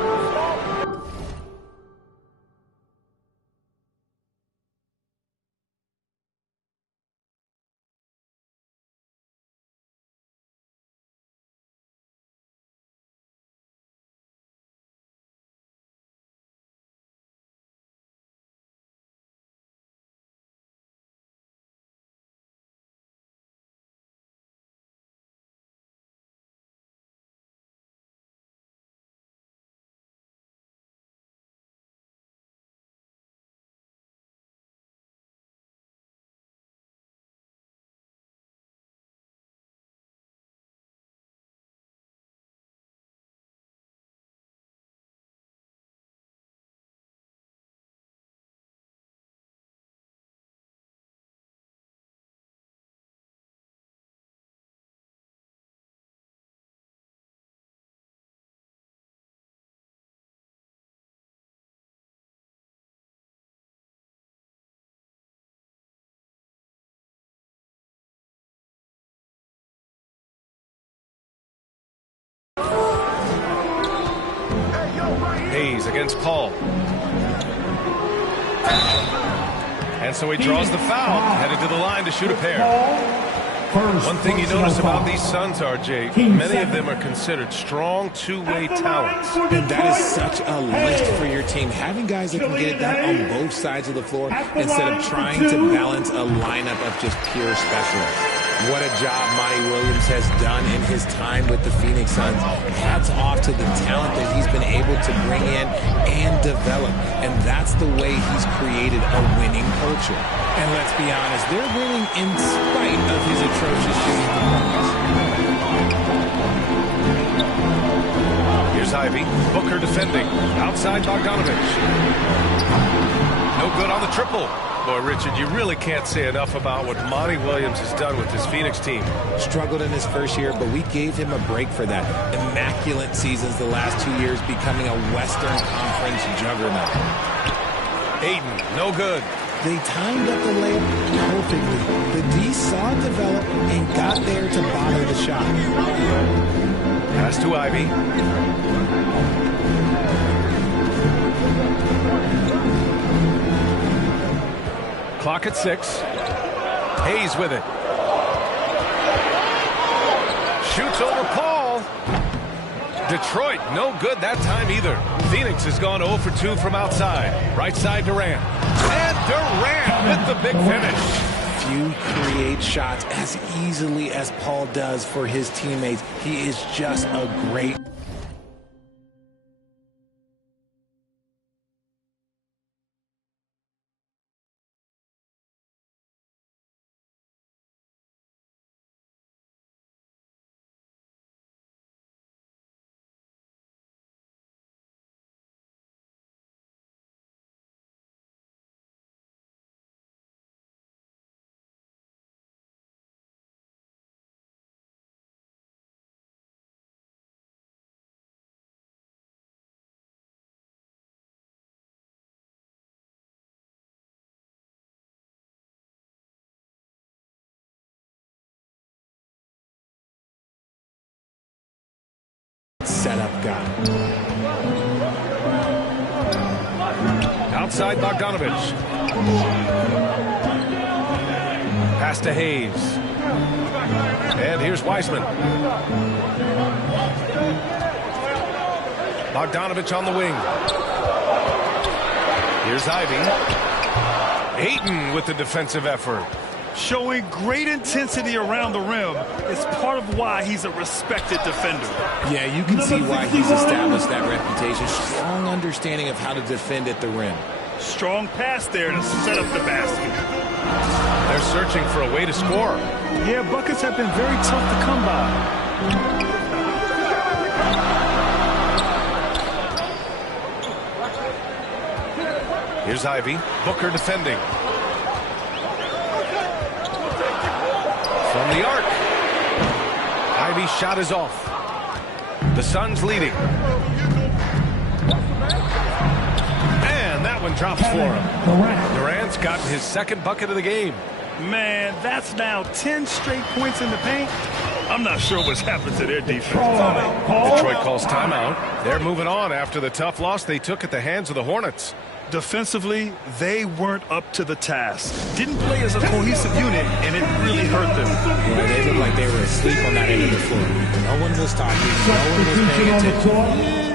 Hayes against Paul. And so he draws the foul, headed to the line to shoot a pair. One thing you notice about these Suns, RJ, many of them are considered strong two-way talents. And that is such a lift for your team. Having guys that can get it done on both sides of the floor instead of trying to balance a lineup of just pure specialists. What a job Monty Williams has done in his time with the Phoenix Suns. Hats off to the talent that he's been able to bring in and develop. And that's the way he's created a winning culture. And let's be honest, they're winning in spite of his atrocious shooting performance. Here's Ivy. Booker defending. Outside Bogdanovich. No good on the triple. Boy, Richard, you really can't say enough about what Monty Williams has done with this Phoenix team. Struggled in his first year, but we gave him a break for that. Immaculate seasons the last 2 years, becoming a Western Conference juggernaut. Ayton, no good. They timed up the layup perfectly. The D saw it develop and got there to bother the shot. Pass to Ivy. Clock at 6. Hayes with it. Shoots over Paul. Detroit, no good that time either. Phoenix has gone 0 for 2 from outside. Right side, Durant. And Durant with the big finish. Few create shots as easily as Paul does for his teammates. He is just a great... setup guy. Outside Bogdanovich. Pass to Hayes. And here's Wiseman. Bogdanovich on the wing. Here's Ivy. Ayton with the defensive effort. Showing great intensity around the rim is part of why he's a respected defender. Yeah, you can see why he's established that reputation. Strong understanding of how to defend at the rim. Strong pass there to set up the basket. They're searching for a way to score. Yeah, buckets have been very tough to come by. Here's Ivy. Booker defending. From the arc. Ivy's shot is off. The Suns leading. And that one drops for him. Durant's gotten his second bucket of the game. Man, that's now 10 straight points in the paint. I'm not sure what's happened to their defense. Detroit calls timeout. They're moving on after the tough loss they took at the hands of the Hornets. Defensively, they weren't up to the task. Didn't play as a cohesive unit, and it really hurt them. Yeah, they looked like they were asleep on that end of the floor. No one was talking. No one was paying attention.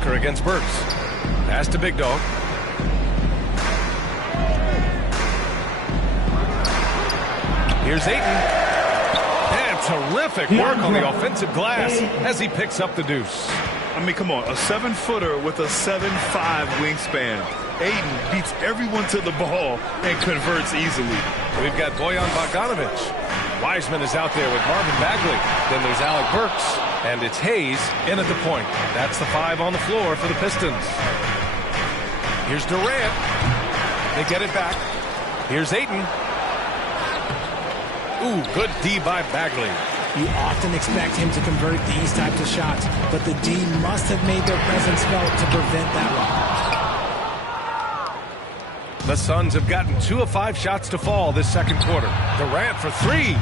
Booker against Burks. Pass to Big Dog. Here's Ayton. And terrific work on the offensive glass as he picks up the deuce. I mean, come on, a 7-footer with a 7'5" wingspan. Ayton beats everyone to the ball and converts easily. We've got Bojan Bogdanovic. Wiseman is out there with Marvin Bagley. Then there's Alec Burks, and it's Hayes in at the point. That's the 5 on the floor for the Pistons. Here's Durant. They get it back. Here's Ayton. Ooh, good D by Bagley. You often expect him to convert these types of shots, but the D must have made their presence felt to prevent that one. The Suns have gotten 2 of 5 shots to fall this second quarter. Durant for 3.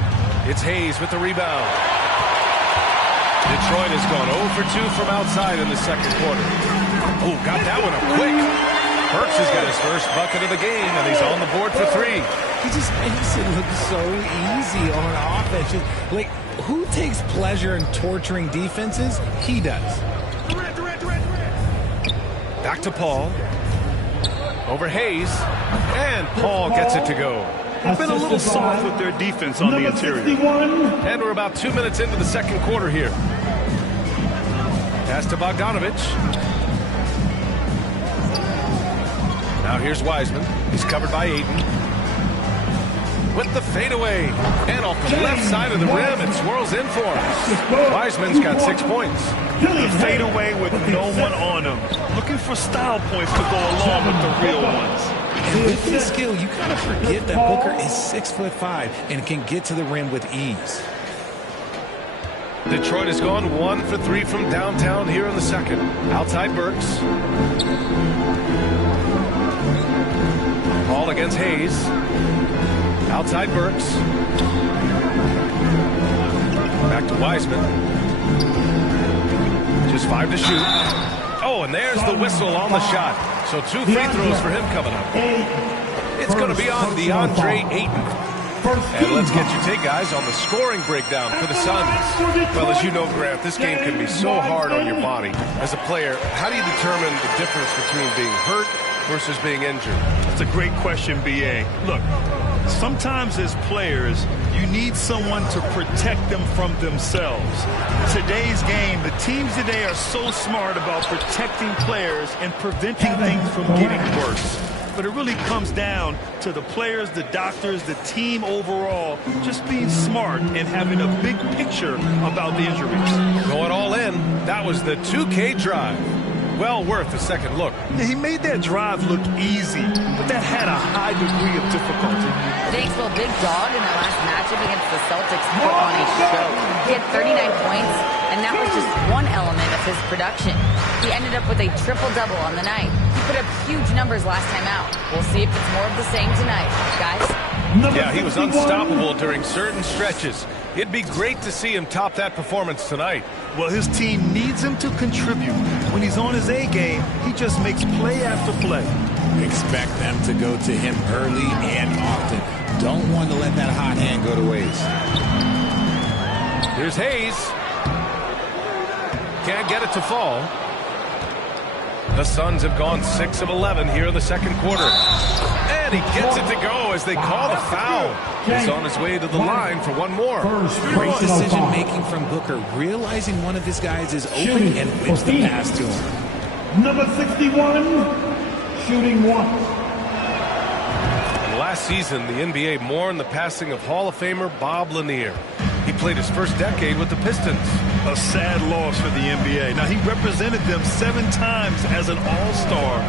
It's Hayes with the rebound. Detroit has gone 0 for 2 from outside in the second quarter. Oh, got that one up quick. Burks has got his first bucket of the game, and he's on the board for 3. He just makes it look so easy on offense. Like, who takes pleasure in torturing defenses? He does. Back to Paul. Over Hayes. And Paul gets it to go. They've been a little soft with their defense on the interior. And we're about 2 minutes into the second quarter here. Pass to Bogdanovic. Now here's Wiseman. He's covered by Ayton. With the fadeaway. And off the left side of the rim, it swirls in for him. Wiseman's got 6 points. The fadeaway with no one on him. Looking for style points to go along with the real ones. And with his skill, you kind of forget that Booker is 6'5" and can get to the rim with ease. Detroit has gone 1 for 3 from downtown here in the second. Outside Burks. Paul against Hayes. Outside Burks. Back to Wiseman. Just 5 to shoot. Oh, and there's the whistle on the shot. So 2 free throws for him coming up. It's going to be on DeAndre Ayton. And let's get your take, guys, on the scoring breakdown for the Suns. Well, as you know, Grant, this game can be so hard on your body. As a player, how do you determine the difference between being hurt versus being injured? That's a great question, B.A. Look, sometimes as players, you need someone to protect them from themselves. Today's game, the teams today are so smart about protecting players and preventing things from getting worse. But it really comes down to the players, the doctors, the team overall, just being smart and having a big picture about the injuries. Going all in, that was the 2K drive. Well worth a second look. He made that drive look easy, but that had a high degree of difficulty. Thanks, well, Big Dog in that last matchup against the Celtics put on a show. He had 39 points, and that was just one element of his production. He ended up with a triple-double on the night. He put up huge numbers last time out. We'll see if it's more of the same tonight, guys. Yeah, he was unstoppable during certain stretches. It'd be great to see him top that performance tonight. Well, his team needs him to contribute. When he's on his A game, he just makes play after play. Expect them to go to him early and often. Don't want to let that hot hand go to waste. Here's Hayes. Can't get it to fall. The Suns have gone 6 of 11 here in the second quarter. And he gets it to go as they call the foul. He's on his way to the line for one more. Great decision-making from Booker, realizing one of his guys is open and whips the pass to him. Number 61, shooting 1. Last season, the NBA mourned the passing of Hall of Famer Bob Lanier. He played his first decade with the Pistons. A sad loss for the NBA. Now, he represented them 7 times as an all-star.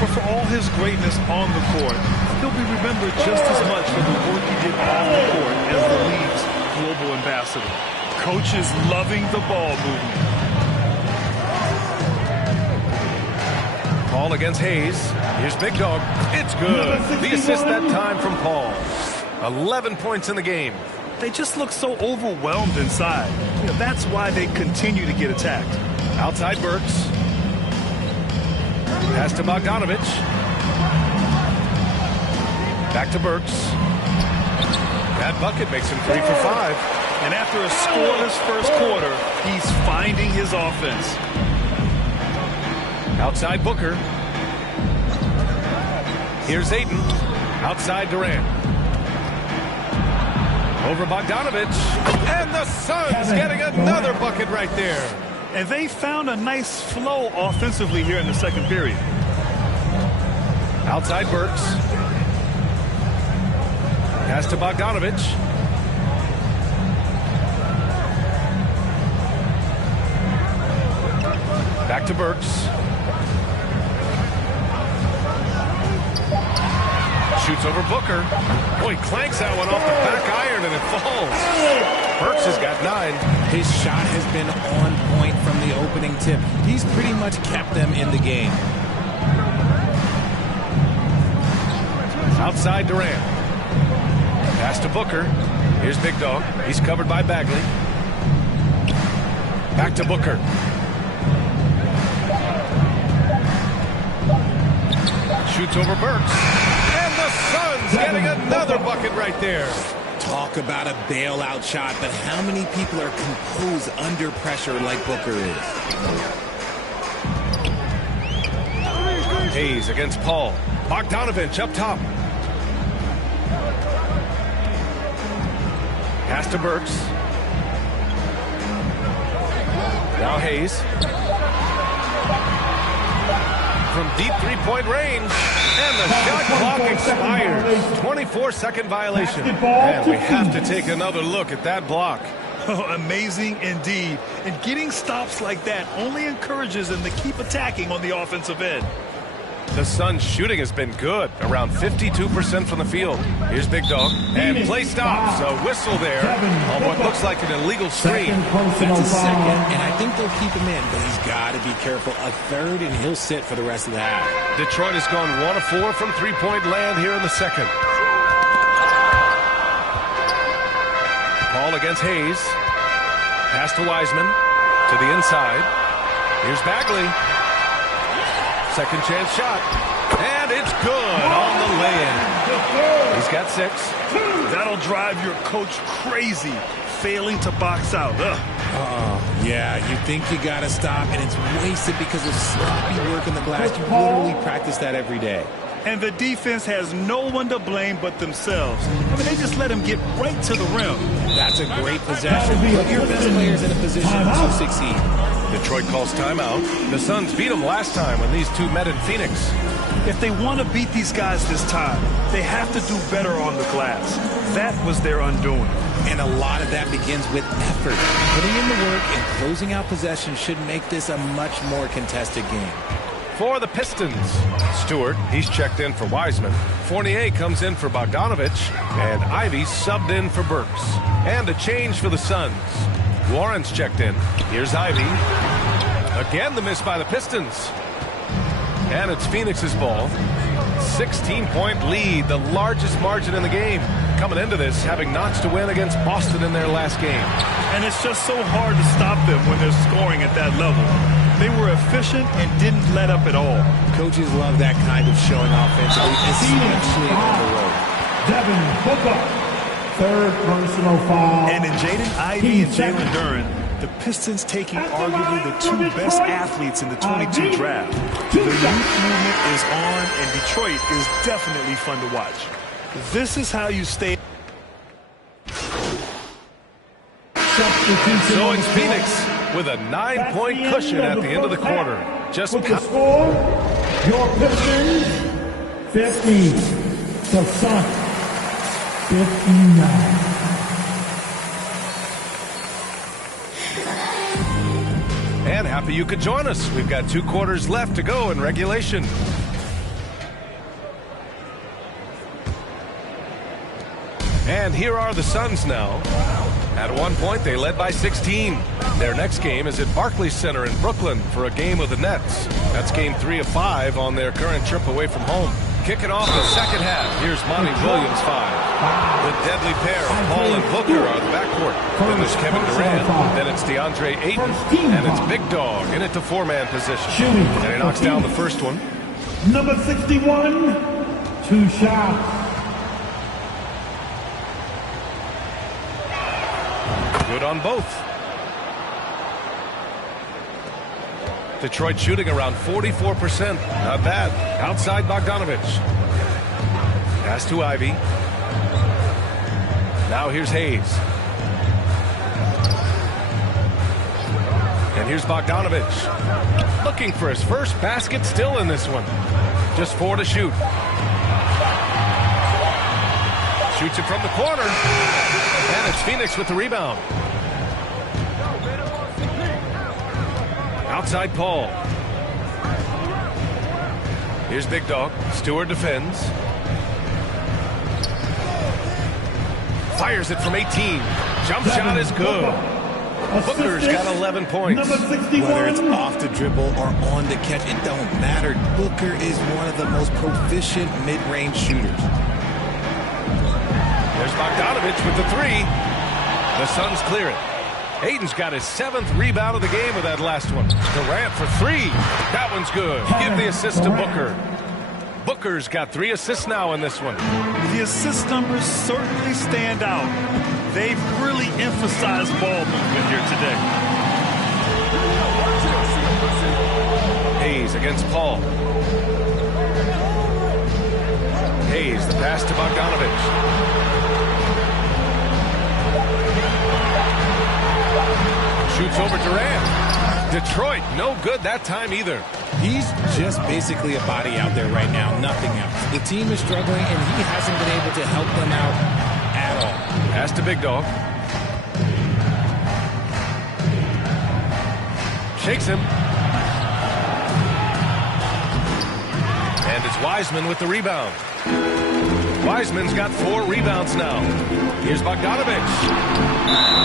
But for all his greatness on the court, he'll be remembered just as much for the work he did off the court as the league's global ambassador. Coaches loving the ball movement. Paul against Hayes. Here's Big Dog. It's good. The assist that time from Paul. 11 points in the game. They just look so overwhelmed inside. You know, that's why they continue to get attacked. Outside Burks. Pass to Bogdanovic. Back to Burks. That bucket makes him 3 for 5. And after a scoreless first quarter, he's finding his offense. Outside Booker. Here's Ayton. Outside Durant. Over Bogdanovich. And the Suns getting another bucket right there. And they found a nice flow offensively here in the second period. Outside Burks. Pass to Bogdanovich. Back to Burks. Shoots over Booker. Boy, clanks that one off the back iron and it falls. Burks has got 9. His shot has been on point from the opening tip. He's pretty much kept them in the game. Outside Durant. Pass to Booker. Here's Big Dog. He's covered by Bagley. Back to Booker. Shoots over Burks. And the Suns getting another bucket right there. Talk about a bailout shot, but how many people are composed under pressure like Booker is? Hayes against Paul. Bogdanovich up top. Pass to Burks. Now Hayes. From deep three-point range. And the shot clock expires. 24-second violation. And we have to take another look at that block. Oh, amazing indeed. And getting stops like that only encourages them to keep attacking on the offensive end. The Suns' shooting has been good, around 52% from the field. Here's Big Dog, and play stops. A whistle there on what looks like an illegal screen. That's a second, and I think they'll keep him in, but he's got to be careful. A third, and he'll sit for the rest of the half. Detroit has gone 1 of 4 from three-point land here in the second. Paul against Hayes. Pass to Wiseman. To the inside. Here's Bagley. Second chance shot. And it's good on the lay-in. He's got 6. That'll drive your coach crazy, failing to box out. Yeah, you think you got to stop, and it's wasted because of sloppy work in the glass. You literally practice that every day. And the defense has no one to blame but themselves. I mean, they just let him get right to the rim. That's a great possession. Put your best players in a position to succeed. Detroit calls timeout. The Suns beat them last time when these two met in Phoenix. If they want to beat these guys this time, they have to do better on the glass. That was their undoing. And a lot of that begins with effort. Putting in the work and closing out possession should make this a much more contested game. For the Pistons, Stewart, he's checked in for Wiseman. Fournier comes in for Bogdanovich. And Ivy subbed in for Burks. And a change for the Suns. Warren's checked in. Here's Ivy. Again, the miss by the Pistons. And it's Phoenix's ball. 16-point lead, the largest margin in the game. Coming into this, having notched a win against Boston in their last game. And it's just so hard to stop them when they're scoring at that level. They were efficient and didn't let up at all. Coaches love that kind of showing offensively, especially on the road. Devin Booker. Third personal foul. And in Jaden Ivey and Jalen Duren, the Pistons taking arguably the 2 best athletes in the 22 draft. The youth movement is on, and Detroit is definitely fun to watch. This is how you stay. So it's Phoenix with a 9-point cushion at the end of the quarter. Just with the score, your Pistons 50, the Suns 59. And happy you could join us. We've got 2 quarters left to go in regulation. And here are the Suns now. At one point, they led by 16. Their next game is at Barclays Center in Brooklyn for a game with the Nets. That's game 3 of 5 on their current trip away from home. Kicking off the second half, here's Monty Williams 5. The deadly pair of Paul and Booker are the backcourt. Then there's Kevin Durant, then it's DeAndre Ayton, and it's Big Dog in it to 4-man position. And he knocks down the first one. Number 61, 2 shots. Good on both. Detroit shooting around 44%. Not bad. Outside Bogdanovich. Pass to Ivy. Now here's Hayes. And here's Bogdanovich. Looking for his first basket still in this one. Just 4 to shoot. Shoots it from the corner. And it's Phoenix with the rebound. Outside Paul. Here's Big Dog. Stewart defends. Fires it from 18. Jump shot is good. Booker's got 11 points. Whether it's off the dribble or on the catch, it don't matter. Booker is one of the most proficient mid-range shooters. There's Bogdanovich with the 3. The Suns clear it. Ayton's got his 7th rebound of the game with that last one. Durant for 3. That one's good. Give the assist to Booker. Booker's got 3 assists now in this one. The assist numbers certainly stand out. They've really emphasized ball movement here today. Hayes against Paul. Hayes, the pass to Bogdanovich. Shoots over Durant. Detroit, no good that time either. He's just basically a body out there right now, nothing else. The team is struggling, and he hasn't been able to help them out at all. Pass to Big Dog. Shakes him. And it's Wiseman with the rebound. Wiseman's got 4 rebounds now. Here's Bogdanovich.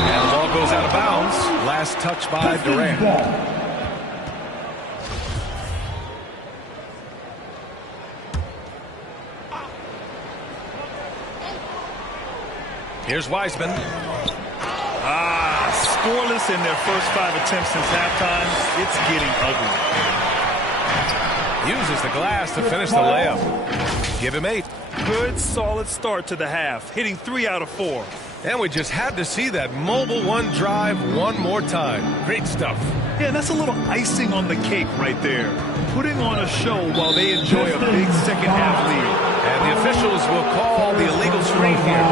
And the ball goes out of bounds. Last touch by Durant. Here's Wiseman. Scoreless in their first 5 attempts since halftime. It's getting ugly. Uses the glass to finish the layup. Give him 8. Good, solid start to the half, hitting 3 out of 4. And we just had to see that mobile 1 drive one more time. Great stuff. Yeah, and that's a little icing on the cake right there. Putting on a show while they enjoy a big second half lead. And the officials will call the illegal screen here.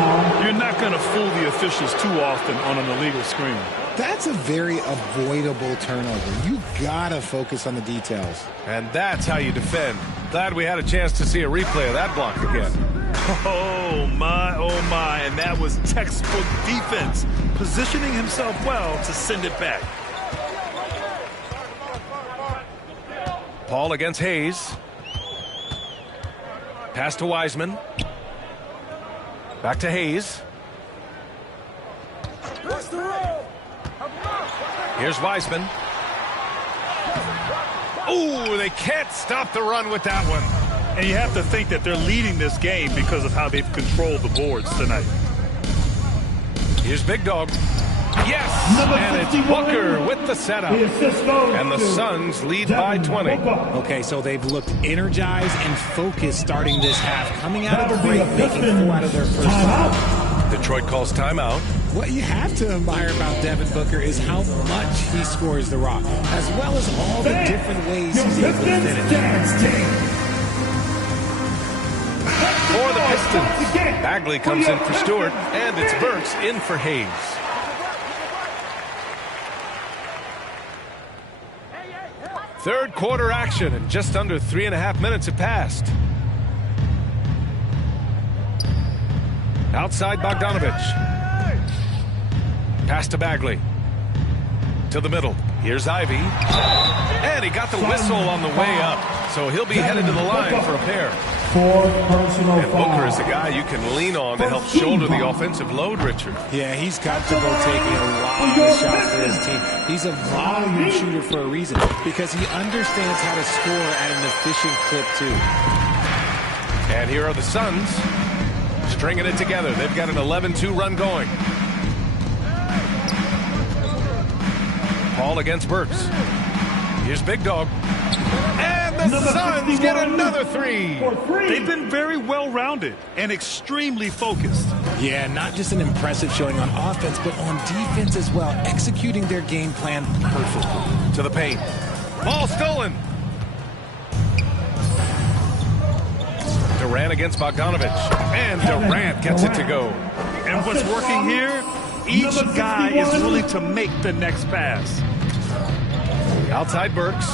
You're not going to fool the officials too often on an illegal screen. That's a very avoidable turnover. You gotta focus on the details. And that's how you defend. Glad we had a chance to see a replay of that block again. Oh my, and that was textbook defense. Positioning himself well to send it back. Paul against Hayes. Pass to Wiseman. Back to Hayes. Here's Wiseman. Ooh, they can't stop the run with that one. And you have to think that they're leading this game because of how they've controlled the boards tonight. Here's Big Dog. Yes! And it's Booker with the setup. And the Suns lead by 20. Okay, so they've looked energized and focused starting this half. Coming out of the break, making 4 out of their first 5. Detroit calls timeout. What you have to admire about Devin Booker is how much he scores the rock, as well as all the different ways he's able to finish. For the Pistons, Bagley comes in for Stewart, and it's Burks in for Hayes. Third quarter action, and just under 3.5 minutes have passed. Outside Bogdanovich. Pass to Bagley. To the middle. Here's Ivy. And he got the whistle on the way up. So he'll be headed to the line for a pair. And Booker is the guy you can lean on to help shoulder the offensive load, Richard. Yeah, he's comfortable taking a lot of shots for his team. He's a volume shooter for a reason, because he understands how to score at an efficient clip, too. And here are the Suns stringing it together. They've got an 11-2 run going. Paul against Burks. Here's Big Dog. And the Suns get another 3. They've been very well-rounded and extremely focused. Yeah, not just an impressive showing on offense, but on defense as well, executing their game plan perfectly. To the paint. Ball stolen. Durant against Bogdanovich. And Durant gets it to go. And what's working here? Each guy is willing to make the next pass. Outside Burks.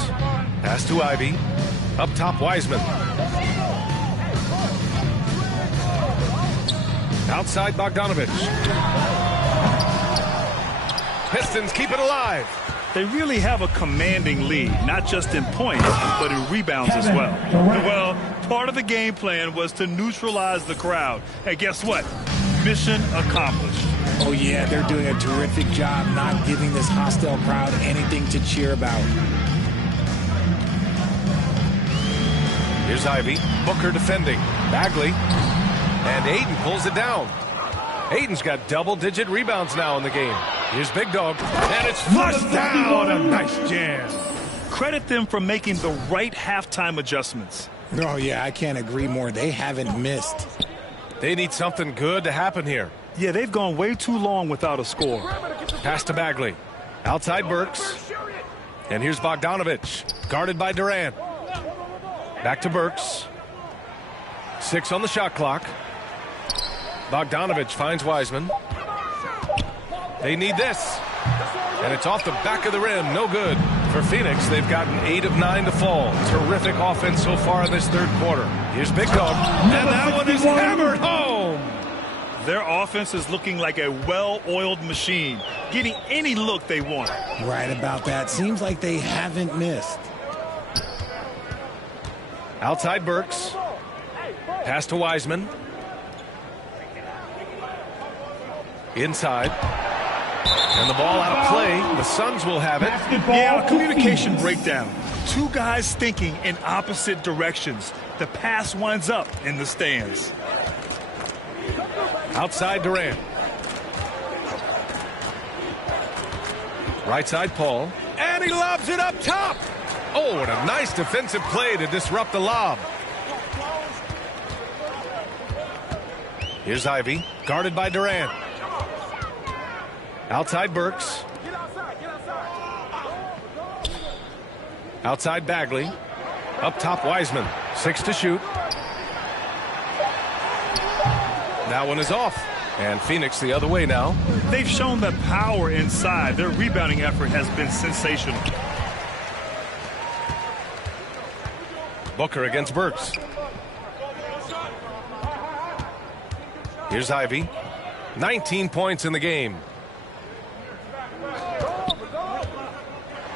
Pass to Ivy. Up top Wiseman. Outside Bogdanovich. Pistons keep it alive. They really have a commanding lead, not just in points, but in rebounds as well. Well, part of the game plan was to neutralize the crowd. And guess what? Mission accomplished. Oh, yeah, they're doing a terrific job not giving this hostile crowd anything to cheer about. Here's Ivy. Booker defending. Bagley. And Ayton pulls it down. Ayton's got double-digit rebounds now in the game. Here's Big Dog. And it's flushed down. A nice jam. Credit them for making the right halftime adjustments. Oh, yeah, I can't agree more. They haven't missed. They need something good to happen here. Yeah, they've gone way too long without a score. Pass to Bagley. Outside Burks. And here's Bogdanovich. Guarded by Durant. Back to Burks. 6 on the shot clock. Bogdanovich finds Wiseman. They need this. And it's off the back of the rim. No good. For Phoenix, they've gotten 8 of 9 to fall. Terrific offense so far in this third quarter. Here's Big Dog. And that one is hammered home. Their offense is looking like a well-oiled machine, getting any look they want. Right about that. Seems like they haven't missed. Outside Burks. Pass to Wiseman. Inside. And the ball out of play. The Suns will have it. Yeah, a communication breakdown. Two guys thinking in opposite directions. The pass winds up in the stands. Outside Durant. Right side Paul. And he lobs it up top. Oh, and a nice defensive play to disrupt the lob. Here's Ivy. Guarded by Durant. Outside Burks. Outside Bagley. Up top Wiseman. 6 to shoot. That one is off. And Phoenix the other way now. They've shown the power inside. Their rebounding effort has been sensational. Booker against Burks. Here's Ivy. 19 points in the game.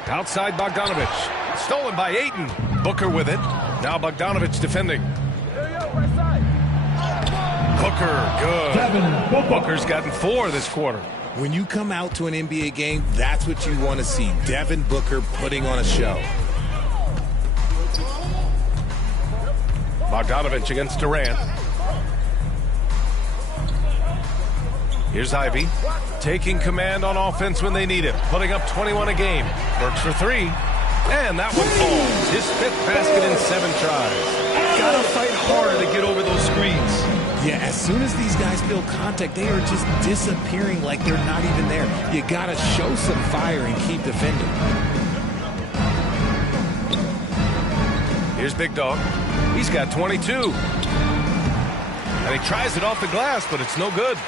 Outside Bogdanovich. Stolen by Ayton. Booker with it. Now Bogdanovich defending. Booker, good. Booker's gotten 4 this quarter. When you come out to an NBA game, that's what you want to see. Devin Booker putting on a show. Bogdanovich against Durant. Here's Ivy. Taking command on offense when they need it. Putting up 21 a game. Burks for 3. And that one falls. His 5th basket in 7 tries. Gotta fight harder to get over those screens. Yeah, as soon as these guys feel contact, they are just disappearing like they're not even there. You gotta show some fire and keep defending. Here's Big Dog. He's got 22. And he tries it off the glass, but it's no good.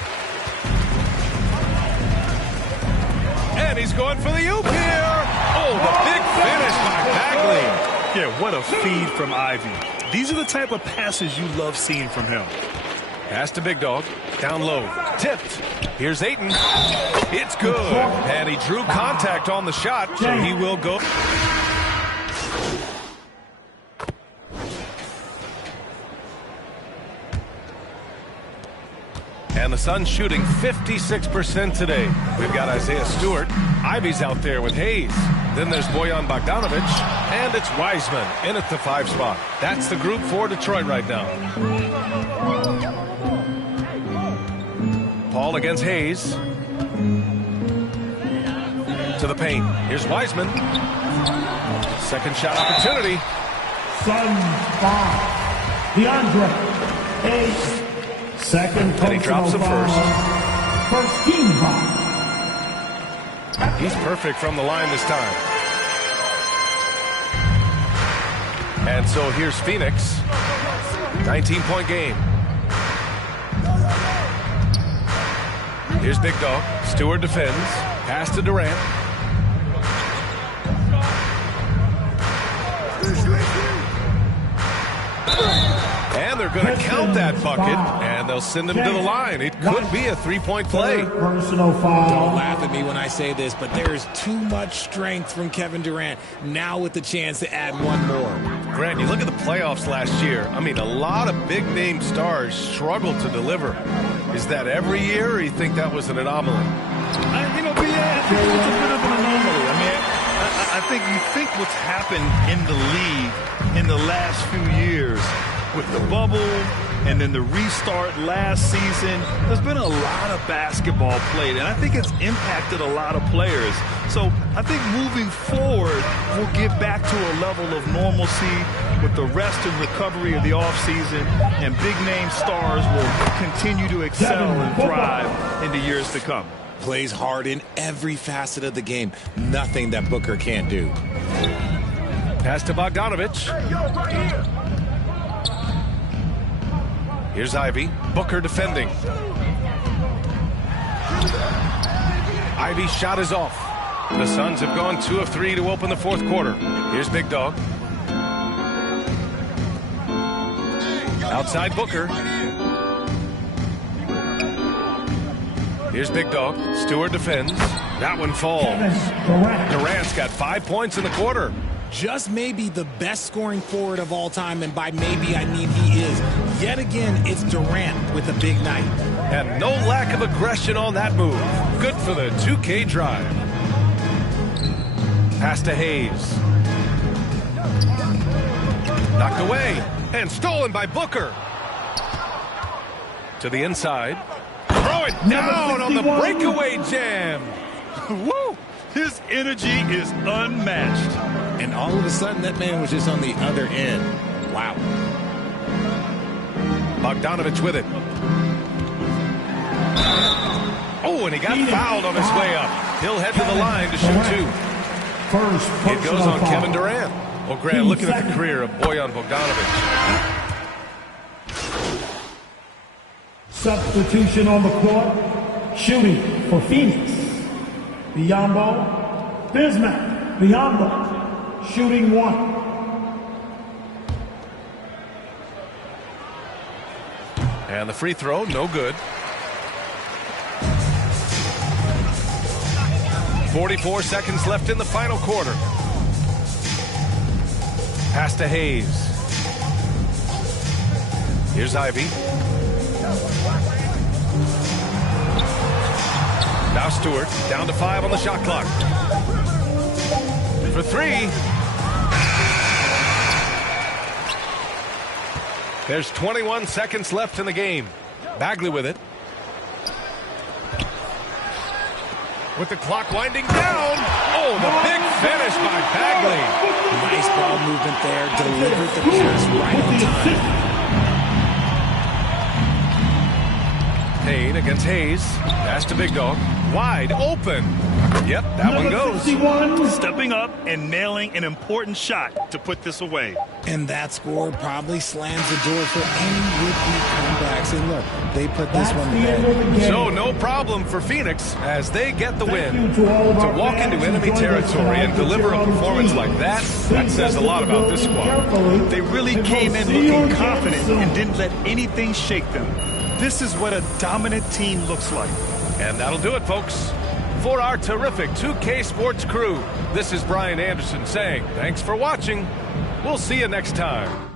And he's going for the oop here. Oh, the big finish by Bagley. Yeah, what a feed from Ivy. These are the type of passes you love seeing from him. Pass to Big Dog. Down low. Tipped. Here's Ayton. It's good. And he drew contact on the shot, so he will go. And the Suns shooting 56% today. We've got Isaiah Stewart. Ivy's out there with Hayes. Then there's Bojan Bogdanovich. And it's Wiseman in at the 5 spot. That's the group for Detroit right now. Paul against Hayes. To the paint. Here's Wiseman. Second shot opportunity. Suns 5. DeAndre 8. Second, and he drops him first. First team foul. He's perfect from the line this time. And so here's Phoenix. 19-point game. Here's Big Dog. Stewart defends. Pass to Durant. And they're going to count that bucket, and they'll send him to the line. It could be a three-point play. Personal foul. Don't laugh at me when I say this, but there's too much strength from Kevin Durant, now with the chance to add one more. Grant, you look at the playoffs last year. I mean, a lot of big-name stars struggled to deliver. Is that every year, or you think that was an anomaly? You know, yeah, it's a bit of an anomaly. I mean, I think you think what's happened in the league in the last few years with the bubble and then the restart last season, there's been a lot of basketball played, and I think it's impacted a lot of players. So I think moving forward, we'll get back to a level of normalcy with the rest and recovery of the offseason, and big-name stars will continue to excel and thrive in the years to come. Plays hard in every facet of the game. Nothing that Booker can't do. Pass to Bogdanovich. Here's Ivy. Booker defending. Ivy's shot is off. The Suns have gone 2 of 3 to open the fourth quarter. Here's Big Dog. Outside Booker. Here's Big Dog. Stewart defends. That one falls. Durant's got 5 points in the quarter. Just maybe the best scoring forward of all time, and by maybe I mean he is. Yet again, it's Durant with a big night. And no lack of aggression on that move. Good for the 2K drive. Pass to Hayes. Knocked away and stolen by Booker. To the inside. Throw it down on the breakaway jam. Woo! His energy is unmatched. And all of a sudden, that man was just on the other end. Wow. Bogdanovich with it. Oh, and he got fouled on his way up. He'll head to the line to shoot 2. It goes on Kevin Durant. Well, Grant, looking at the career of Bojan Bogdanovich. Substitution on the court. Shooting for Phoenix. Biyombo Bismack. Biyombo. Shooting 1. And the free throw, no good. 44 seconds left in the final quarter. Pass to Hayes. Here's Ivy. Now Stewart, down to 5 on the shot clock. For 3. There's 21 seconds left in the game. Bagley with it. With the clock winding down. Oh, the big finish by Bagley. Nice ball movement there. Delivered the pass right on time. Payne against Hayes. Pass to Big Dog. Wide open. Yep, that one goes. Stepping up and nailing an important shot to put this away. And that score probably slams the door for any would-be comebacks. And look, they put this one to bed. So no problem for Phoenix as they get the win. To walk into enemy territory and deliver a performance like that, that says a lot about this squad. They really came in looking confident and didn't let anything shake them. This is what a dominant team looks like. And that'll do it, folks. For our terrific 2K Sports crew, this is Brian Anderson saying thanks for watching. We'll see you next time.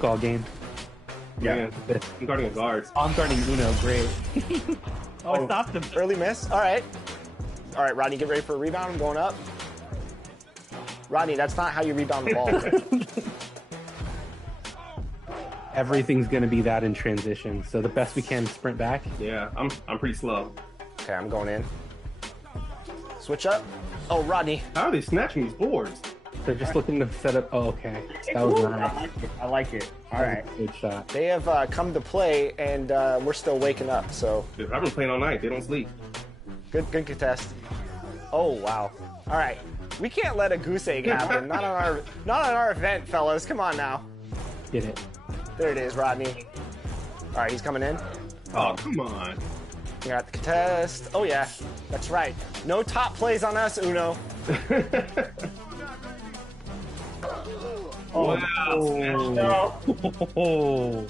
took all game. Yeah. I'm guarding a guard. Oh, I'm guarding Uno. Great. Oh, I stopped him. Early miss. All right. All right, Rodney, get ready for a rebound. I'm going up. Rodney, that's not how you rebound the ball. Everything's going to be that in transition. So the best we can sprint back. Yeah, I'm pretty slow. Okay, I'm going in. Switch up. Oh, Rodney. How are they snatching these boards? They're just looking to set up. Oh, okay. That was nice. I like it. All right. Good shot. They have come to play, and we're still waking up. So Dude, I've been playing all night. They don't sleep. good contest. Oh wow. All right. We can't let a goose egg happen. Not on our event, fellas. Come on now. Get it. There it is, Rodney. All right, he's coming in. Oh, come on. You got the contest. Oh yeah, that's right. No top plays on us, Uno. Oh, wow. Oh.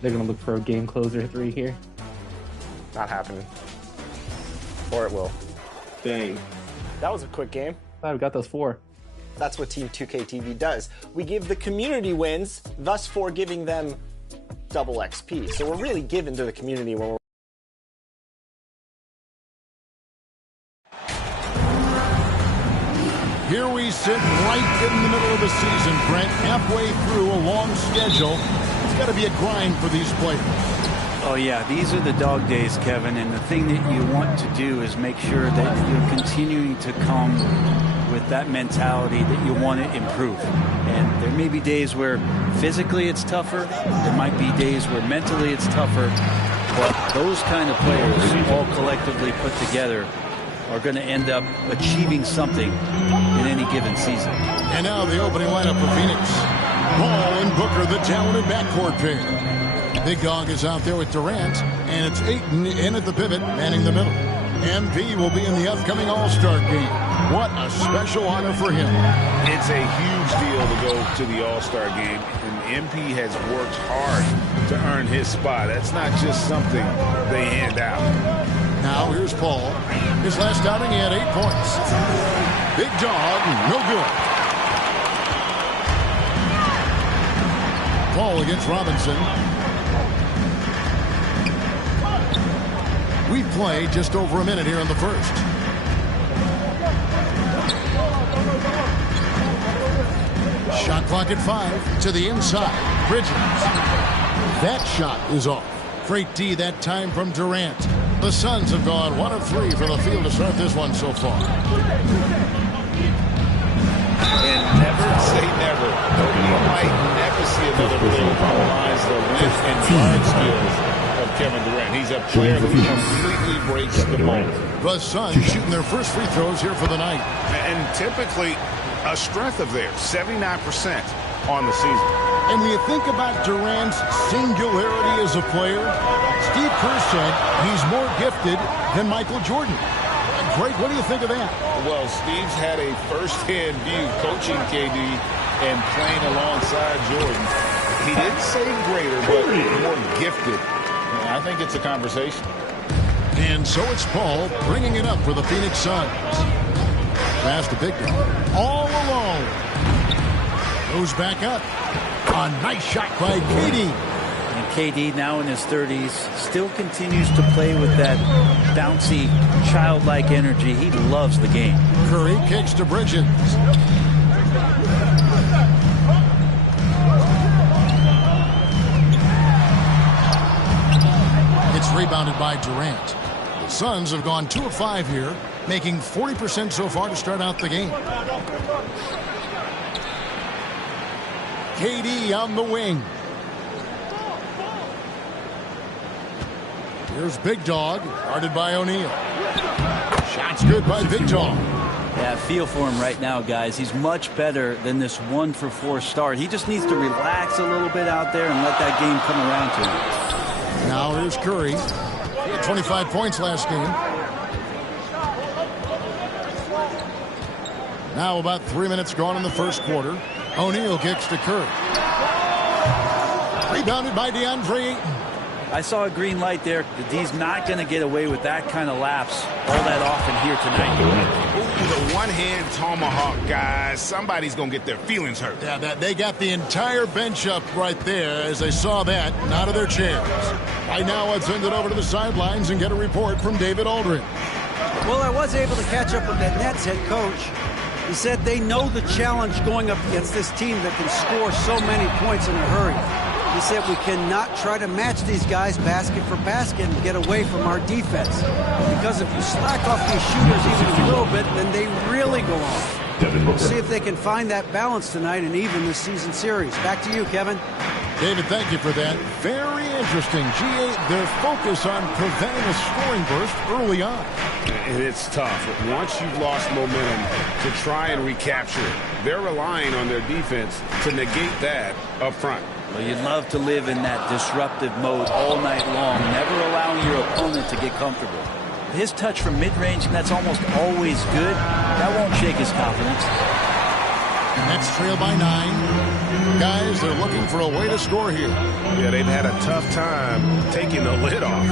They're going to look for a game closer 3 here. Not happening. Or it will. Dang. That was a quick game. Glad we got those 4. That's what Team 2K TV does. We give the community wins, thus for giving them double XP. So we're really giving to the community when we're Here we sit right in the middle of the season, Brent, halfway through a long schedule. It's got to be a grind for these players. Oh, yeah, these are the dog days, Kevin, and the thing that you want to do is make sure that you're continuing to come with that mentality that you want to improve. And there may be days where physically it's tougher, there might be days where mentally it's tougher, but those kind of players all collectively put together are going to end up achieving something in any given season. And now the opening lineup for Phoenix. Paul and Booker, the talented backcourt pair. Big Dog is out there with Durant, and it's Ayton in at the pivot, manning the middle. MP will be in the upcoming All-Star game. What a special honor for him. It's a huge deal to go to the All-Star game, and MP has worked hard to earn his spot. That's not just something they hand out. Now here's Paul. His last outing, he had 8 points. Big Dog, no good. Paul against Robinson. We've played just over a minute here in the first. Shot clock at 5 to the inside. Bridges. That shot is off. Great D that time from Durant. The Suns have gone 1 of 3 from the field to start this one so far. And never say never. You might never see another player compromise the length and guard skills of Kevin Durant. He's a player who completely breaks the mold. The Suns shooting their first free throws here for the night. And typically a strength of theirs, 79% on the season. And when you think about Durant's singularity as a player, Steve Kerr said he's more gifted than Michael Jordan. Greg, what do you think of that? Well, Steve's had a first-hand view coaching KD and playing alongside Jordan. He didn't say greater, but more gifted. I think it's a conversation. And so it's Paul bringing it up for the Phoenix Suns. Pass to Big Dog. All alone. Goes back up. A nice shot by KD. And KD, now in his 30s, still continues to play with that bouncy, childlike energy. He loves the game. Curry kicks to Bridges. It's rebounded by Durant. The Suns have gone 2 of 5 here, making 40% so far to start out the game. KD on the wing. Here's Big Dog, guarded by O'Neal. Shot's good by Big Dog. Yeah, feel for him right now, guys. He's much better than this 1-for-4 start. He just needs to relax a little bit out there and let that game come around to him. Now here's Curry. He had 25 points last game. Now about 3 minutes gone in the first quarter. O'Neal kicks to Curry. Rebounded by DeAndre Ayton. I saw a green light there. The D's not going to get away with that kind of lapse all that often here tonight. with a one-hand tomahawk, guys. Somebody's going to get their feelings hurt. Yeah, they got the entire bench up right there as they saw that and out of their chairs. Right now, let's send it over to the sidelines and get a report from David Aldridge. Well, I was able to catch up with that Nets head coach. He said they know the challenge going up against this team that can score so many points in a hurry. He said we cannot try to match these guys basket for basket and get away from our defense. Because if you slack off these shooters even a little bit, then they really go off. We'll see if they can find that balance tonight and even this season series. Back to you, Kevin. David, thank you for that. Very interesting. G8, their focus on preventing a scoring burst early on. And it's tough. Once you've lost momentum, to try and recapture it. They're relying on their defense to negate that up front. Well, you'd love to live in that disruptive mode all night long, never allowing your opponent to get comfortable. His touch from mid-range, and that's almost always good. That won't shake his confidence. Nets trail by 9. Guys, they're looking for a way to score here. Yeah, they've had a tough time taking the lid off.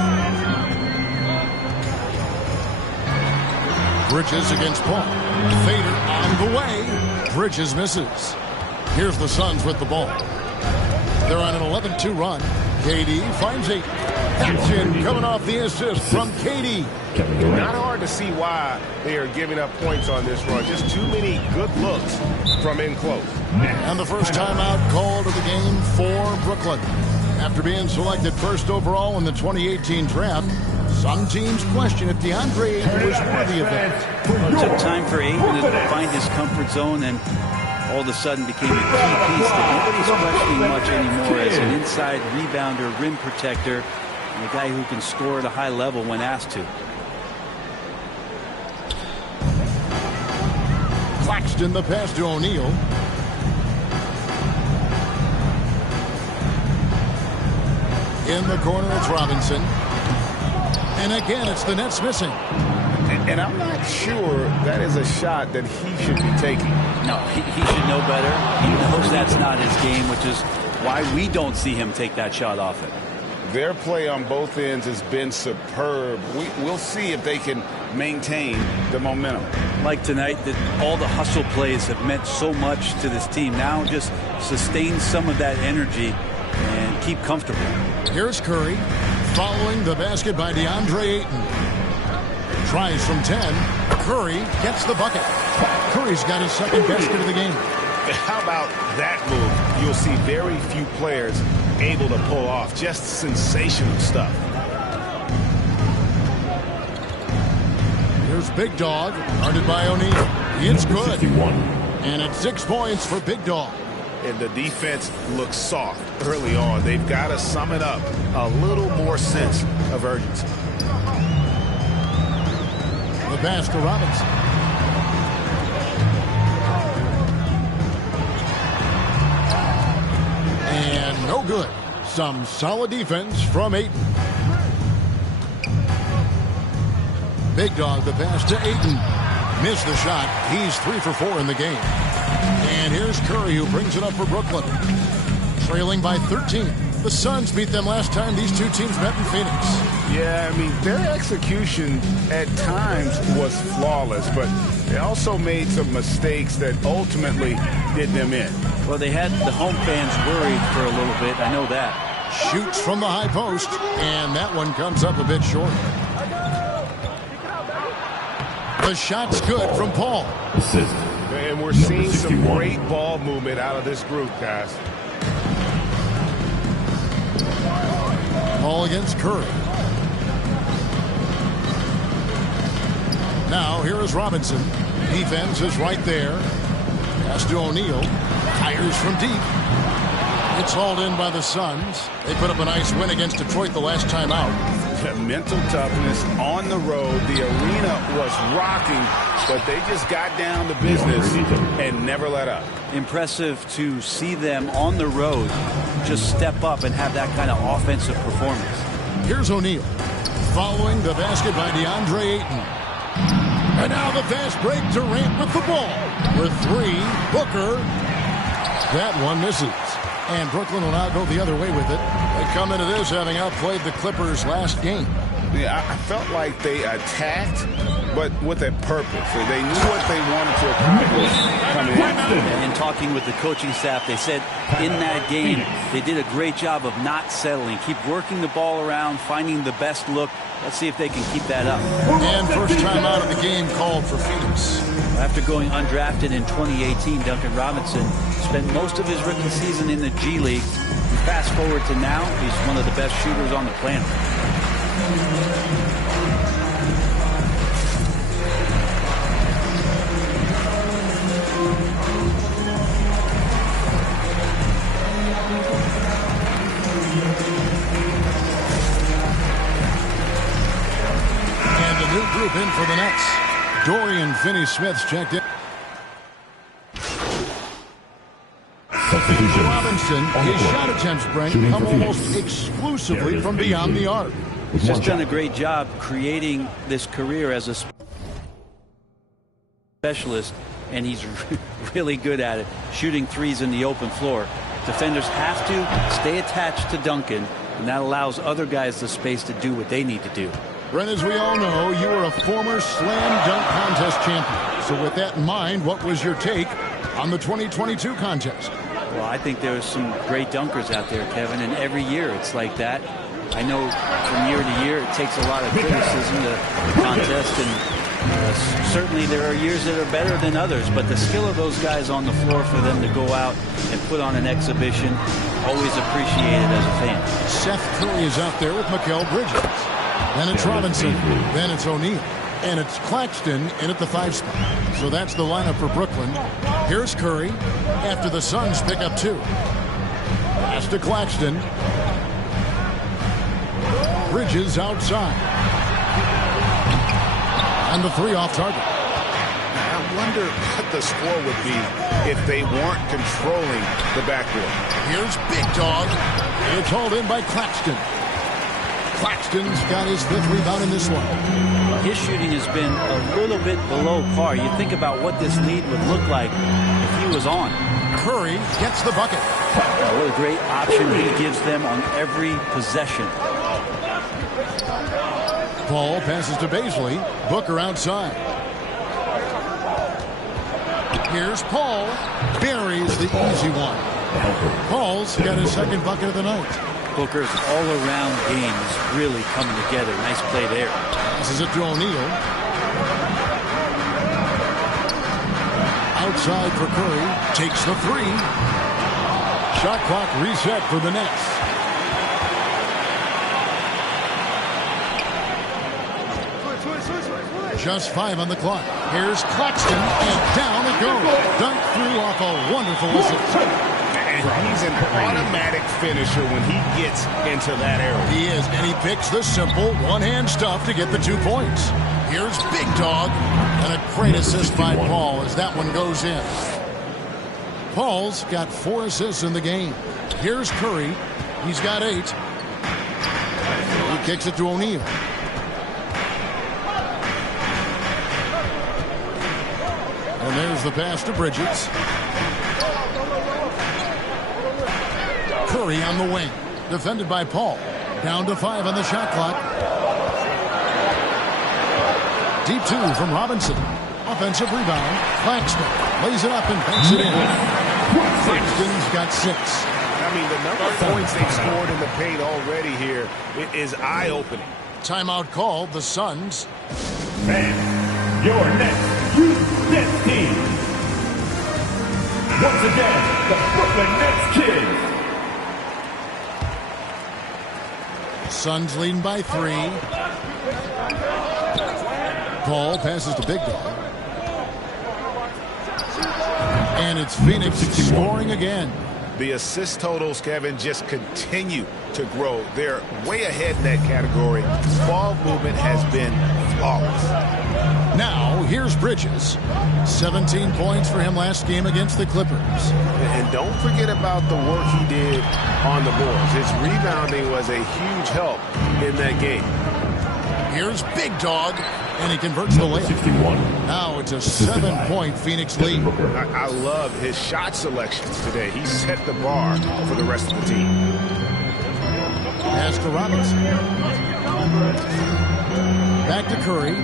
Bridges against Paul. Fader on the way. Bridges misses. Here's the Suns with the ball. They're on an 11-2 run. KD finds 8. That's in, coming off the assist from KD. Not hard to see why they are giving up points on this run. Just too many good looks from in close. And the first timeout called of the game for Brooklyn. After being selected first overall in the 2018 draft, some teams question if DeAndre Ayton was worthy of that. Well, it took time for Ayton to find his comfort zone and all of a sudden became a key piece that nobody's questioning much anymore as an inside rebounder, rim protector, and a guy who can score at a high level when asked to. Claxton the pass to O'Neal. In the corner, it's Robinson. And again, it's the Nets missing. And I'm not sure that is a shot that he should be taking. No, he should know better. He knows that's not his game, which is why we don't see him take that shot often. Their play on both ends has been superb. We'll see if they can maintain the momentum. Like tonight, that all the hustle plays have meant so much to this team. Now just sustain some of that energy and keep comfortable. Here's Curry following the basket by DeAndre Ayton. Tries from 10. Curry gets the bucket. Curry's got his second basket of the game. How about that move? You'll see very few players able to pull off. Just sensational stuff. Here's Big Dog, guarded by O'Neal. It's good. And it's 6 points for Big Dog. And the defense looks soft early on. They've got to sum it up. A little more sense of urgency. The pass to Robinson. And no good. Some solid defense from Ayton. Big Dog, the pass to Ayton. Missed the shot. He's 3 for 4 in the game. And here's Curry, who brings it up for Brooklyn. Trailing by 13. The Suns beat them last time these two teams met in Phoenix. Yeah, I mean, their execution at times was flawless, but they also made some mistakes that ultimately did them in. Well, they had the home fans worried for a little bit. I know that. Shoots from the high post, and that one comes up a bit short. The shot's good from Paul. And we're seeing some great ball movement out of this group, guys. Ball against Curry. Now, here is Robinson. Defense is right there. Pass to O'Neal. Fires from deep. It's hauled in by the Suns. They put up a nice win against Detroit the last time out. Mental toughness on the road. The arena was rocking, but they just got down to business and never let up. Impressive to see them on the road just step up and have that kind of offensive performance. Here's O'Neal following the basket by DeAndre Ayton. And now the fast break. Durant with the ball. With 3, Booker. That one misses. And Brooklyn will now go the other way with it. They come into this having outplayed the Clippers last game. Yeah, I felt like they attacked but with a purpose. So they knew what they wanted to accomplish coming in. In talking with the coaching staff, they said in that game they did a great job of not settling. Keep working the ball around, finding the best look. Let's see if they can keep that up. And first time out of the game called for Phoenix. After going undrafted in 2018, Duncan Robinson spent most of his rookie season in the G League. And fast forward to now, he's one of the best shooters on the planet. And a new group in for the Nets. Dorian Finney-Smith's checked in. Robinson, his shot attempts, Brent, come almost exclusively from beyond the arc. He's just done a great job creating this career as a specialist, and he's really good at it, shooting threes in the open floor. Defenders have to stay attached to Duncan, and that allows other guys the space to do what they need to do. Brent, as we all know, you were a former slam dunk contest champion. So with that in mind, what was your take on the 2022 contest? Well, I think there's some great dunkers out there, Kevin, and every year it's like that. I know from year to year it takes a lot of criticism to the contest, and certainly there are years that are better than others, but the skill of those guys on the floor for them to go out and put on an exhibition, always appreciated as a fan. Seth Curry is out there with Mikal Bridges. Then it's Robinson, then it's O'Neal, and it's Claxton in at the 5 spot. So that's the lineup for Brooklyn. Here's Curry after the Suns pick up 2. Pass to Claxton. Bridges outside. And the 3 off target. I wonder what the score would be if they weren't controlling the backcourt. Here's Big Dog. It's hauled in by Claxton. Claxton's got his 5th rebound in this one. His shooting has been a little bit below par. You think about what this lead would look like if he was on. Curry gets the bucket. What a great option he gives them on every possession. Paul passes to Baisley. Booker outside. Here's Paul. Buries the easy one. Paul's got his 2nd bucket of the night. Booker's all-around game is really coming together. Nice play there. Passes it to O'Neal. Outside for Curry. Takes the 3. Shot clock reset for the Nets. Just 5 on the clock. Here's Claxton, and down it goes. Dunk through off a wonderful assist. And he's an automatic finisher when he gets into that area. He is, and he picks the simple one-hand stuff to get the 2 points. Here's Big Dog, and a great assist by Paul as that one goes in. Paul's got 4 assists in the game. Here's Curry. He's got 8. He kicks it to O'Neal. And there's the pass to Bridges. Curry on the wing. Defended by Paul. Down to 5 on the shot clock. Deep 2 from Robinson. Offensive rebound. Claxton lays it up and banks it in. Claxton's got 6. I mean, the number of points they've scored in the paint already here is eye-opening. Timeout called. The Suns. And your next U10 team. Once again, the Brooklyn Nets Kids. Suns leading by 3. Paul passes to Big Dog. And it's Phoenix scoring again. The assist totals, Kevin, just continue to grow. They're way ahead in that category. Ball movement has been flawless. Now, here's Bridges. 17 points for him last game against the Clippers. And don't forget about the work he did on the boards. His rebounding was a huge help in that game. Here's Big Dog, and he converts the layup. Now it's a 7-point Phoenix lead. I love his shot selections today. He set the bar for the rest of the team. Pass to Robinson. Back to Curry.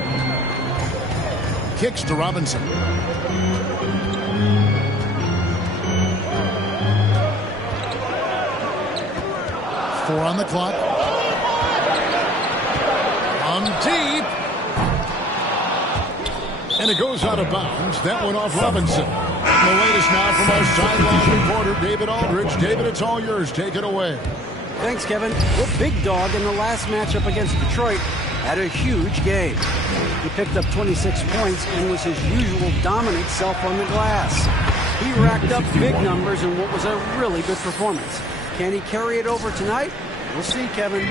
kicks to Robinson. 4 on the clock. On deep. And it goes out of bounds. That went off Robinson. The latest now from our sideline reporter, David Aldridge. David, it's all yours. Take it away. Thanks, Kevin. The big dog in the last matchup against Detroit had a huge game. He picked up 26 points and was his usual dominant self on the glass. He racked up big numbers in what was a really good performance. Can he carry it over tonight? We'll see, Kevin.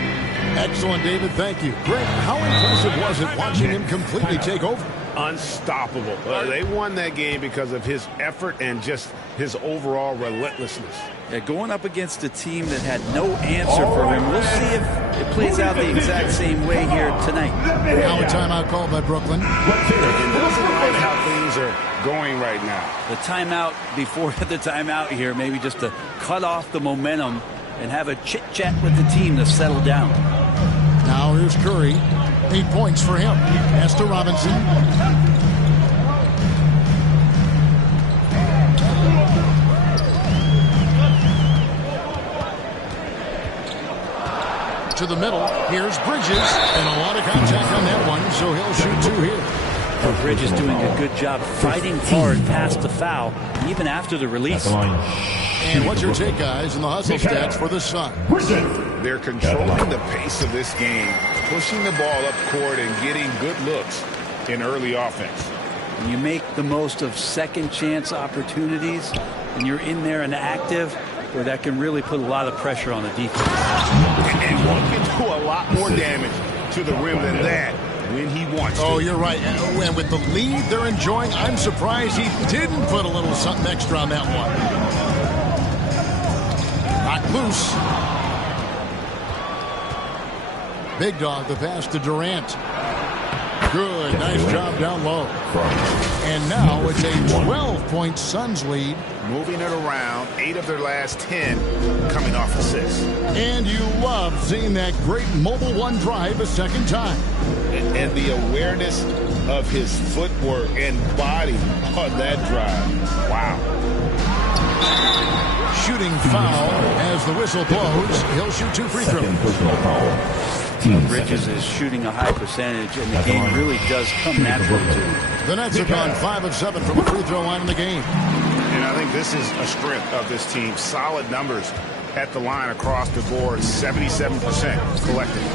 Excellent, David. Thank you. Greg, how impressive was it watching him completely take over? Unstoppable. They won that game because of his effort and just his overall relentlessness. Yeah, going up against a team that had no answer for him. We'll see if it plays out the exact same way here tonight. Now a timeout called by Brooklyn. It doesn't like how things are going right now. The timeout before the timeout here, maybe just to cut off the momentum and have a chit-chat with the team to settle down. Now here's Curry. 8 points for him. Pass to Robinson. To the middle. Here's Bridges. And a lot of contact on that one, so he'll shoot 2 here. Well, Bridges doing a good job fighting hard past the foul, even after the release. And what's your take, guys, in the hustle stats for the Sun? They're controlling the pace of this game, pushing the ball up court and getting good looks in early offense. When you make the most of second chance opportunities and you're in there and active, well, that can really put a lot of pressure on the defense. And one can do a lot more damage to the rim than that when he wants to. Oh, you're right. And with the lead they're enjoying, I'm surprised he didn't put a little something extra on that one. Knocked loose. Big dog, the pass to Durant. Good, nice job down low. And now it's a 12-point Suns lead. Moving it around, 8 of their last 10 coming off assists. And you love seeing that great mobile one drive a second time. And the awareness of his footwork and body on that drive. Wow. Shooting foul as the whistle blows. He'll shoot 2 free throws. Bridges is shooting a high percentage, and the game really does come naturally to him. The Nets have gone 5 of 7 from the free throw line in the game. And I think this is a strength of this team. Solid numbers at the line across the board, 77% collectively.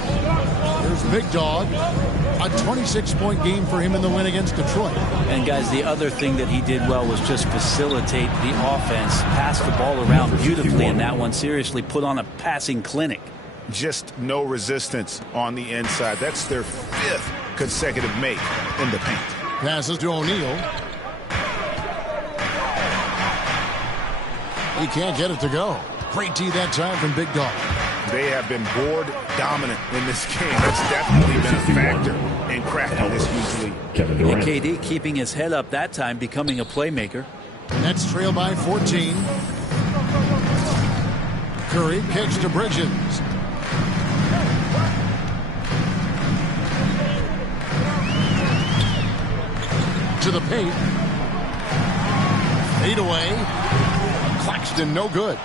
There's Big Dog. A 26-point game for him in the win against Detroit. And, guys, the other thing that he did well was just facilitate the offense, pass the ball around beautifully in that one, seriously put on a passing clinic. Just no resistance on the inside. That's their 5th consecutive make in the paint. Passes to O'Neal. He can't get it to go. Great D that time from Big Dog. They have been board dominant in this game. That's definitely been a factor in cracking this huge lead. And KD keeping his head up that time, becoming a playmaker. Nets trail by 14. Curry kicks to Bridges. To the paint. Fade away. Claxton no good.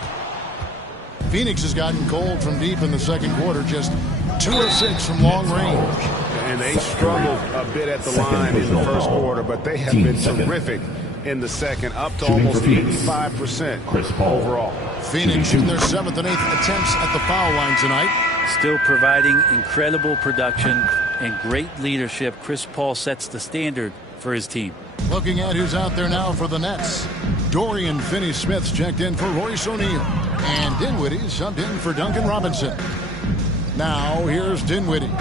Phoenix has gotten cold from deep in the second quarter, just 2 of 6 from long range. And they struggled a bit at the line in the first quarter, but they have been terrific in the second, up to almost 85% overall. Phoenix shooting their 7th and 8th attempts at the foul line tonight. Still providing incredible production and great leadership. Chris Paul sets the standard for his team. Looking at who's out there now for the Nets. Dorian Finney-Smith's checked in for Royce O'Neal. And Dinwiddie subbed in for Duncan Robinson. Now here's Dinwiddie.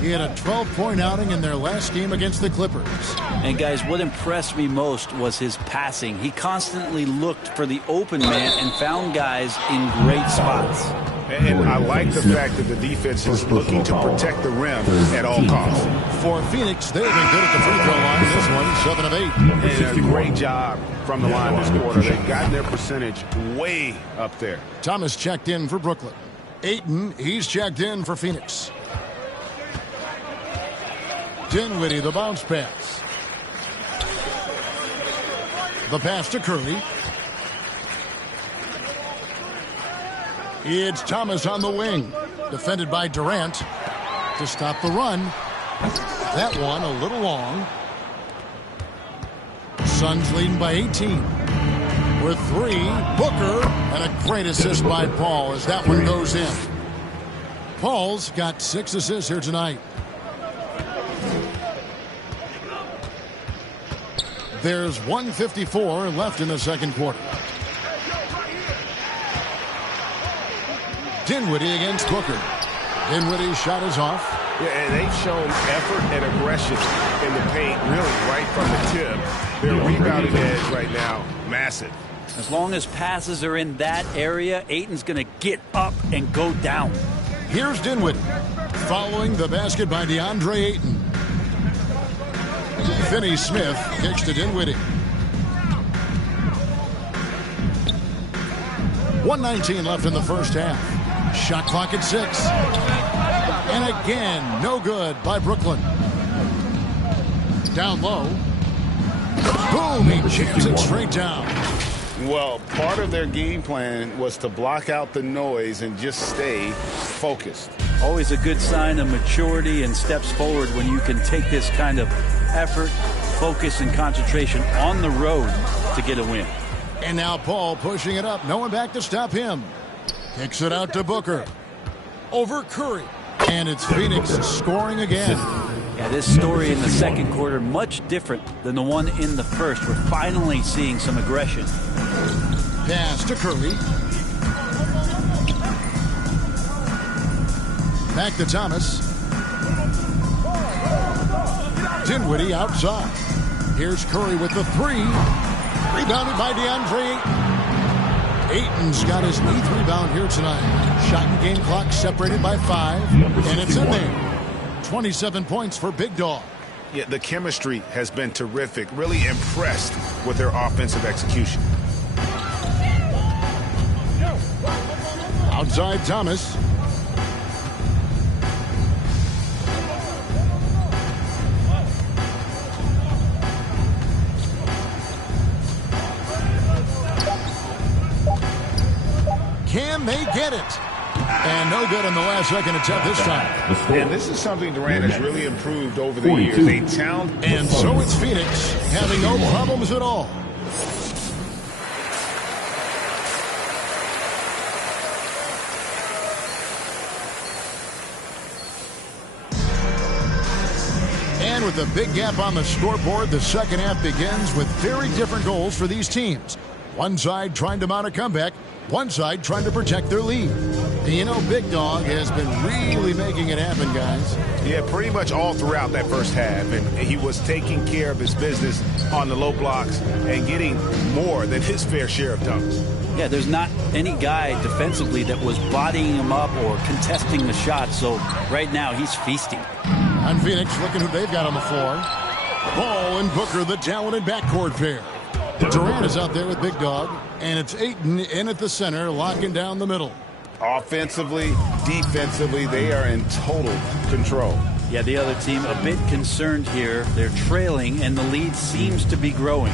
He had a 12-point outing in their last game against the Clippers. And guys, what impressed me most was his passing. He constantly looked for the open man and found guys in great spots. And I like the fact that the defense is looking to protect the rim at all costs. For Phoenix, they've been good at the free throw line. This one, 7 of 8. And a great job from the line this quarter. They've gotten their percentage way up there. Thomas checked in for Brooklyn. Ayton, he's checked in for Phoenix. Dinwiddie, the bounce pass. The pass to Curry. It's Thomas on the wing. Defended by Durant to stop the run. That one a little long. Suns leading by 18. With 3, Booker, and a great assist by Paul as that one goes in. Paul's got 6 assists here tonight. There's 1:54 left in the second quarter. Dinwiddie against Booker. Dinwiddie's shot is off. Yeah, and they've shown effort and aggression in the paint, really right from the tip. Their rebounding edge right now, massive. As long as passes are in that area, Ayton's going to get up and go down. Here's Dinwiddie. Following the basket by DeAndre Ayton. Finney Smith kicks to Dinwiddie. 1:19 left in the first half. Shot clock at 6. And again, no good by Brooklyn. Down low. Boom, he jams it straight down. Well, part of their game plan was to block out the noise and just stay focused. Always a good sign of maturity and steps forward when you can take this kind of effort, focus, and concentration on the road to get a win. And now Paul pushing it up. No one back to stop him. Kicks it out to Booker. Over Curry. And it's Phoenix scoring again. Yeah, this story in the second quarter much different than the one in the first. We're finally seeing some aggression. Pass to Curry. Back to Thomas. Dinwiddie outside. Here's Curry with the 3. Rebounded by DeAndre Ayton. Ayton's got his 8th rebound here tonight. Shot and game clock separated by 5. And it's in there. 27 points for Big Dog. Yeah, the chemistry has been terrific. Really impressed with their offensive execution. Outside Thomas. Can they get it? And no good in the last second attempt this time. And this is something Durant has really improved over the years. And so it's Phoenix having no problems at all. And with a big gap on the scoreboard, the second half begins with very different goals for these teams. One side trying to mount a comeback, one side trying to protect their lead. And you know, Big Dog has been really making it happen, guys. Yeah, pretty much all throughout that first half. And he was taking care of his business on the low blocks and getting more than his fair share of dunks. Yeah, there's not any guy defensively that was bodying him up or contesting the shot. So right now he's feasting. And Phoenix looking who they've got on the floor. Paul and Booker, the talented backcourt pair. Durant is out there with Big Dog, and it's Ayton in at the center, locking down the middle. Offensively, defensively, they are in total control. Yeah, the other team a bit concerned here. They're trailing, and the lead seems to be growing.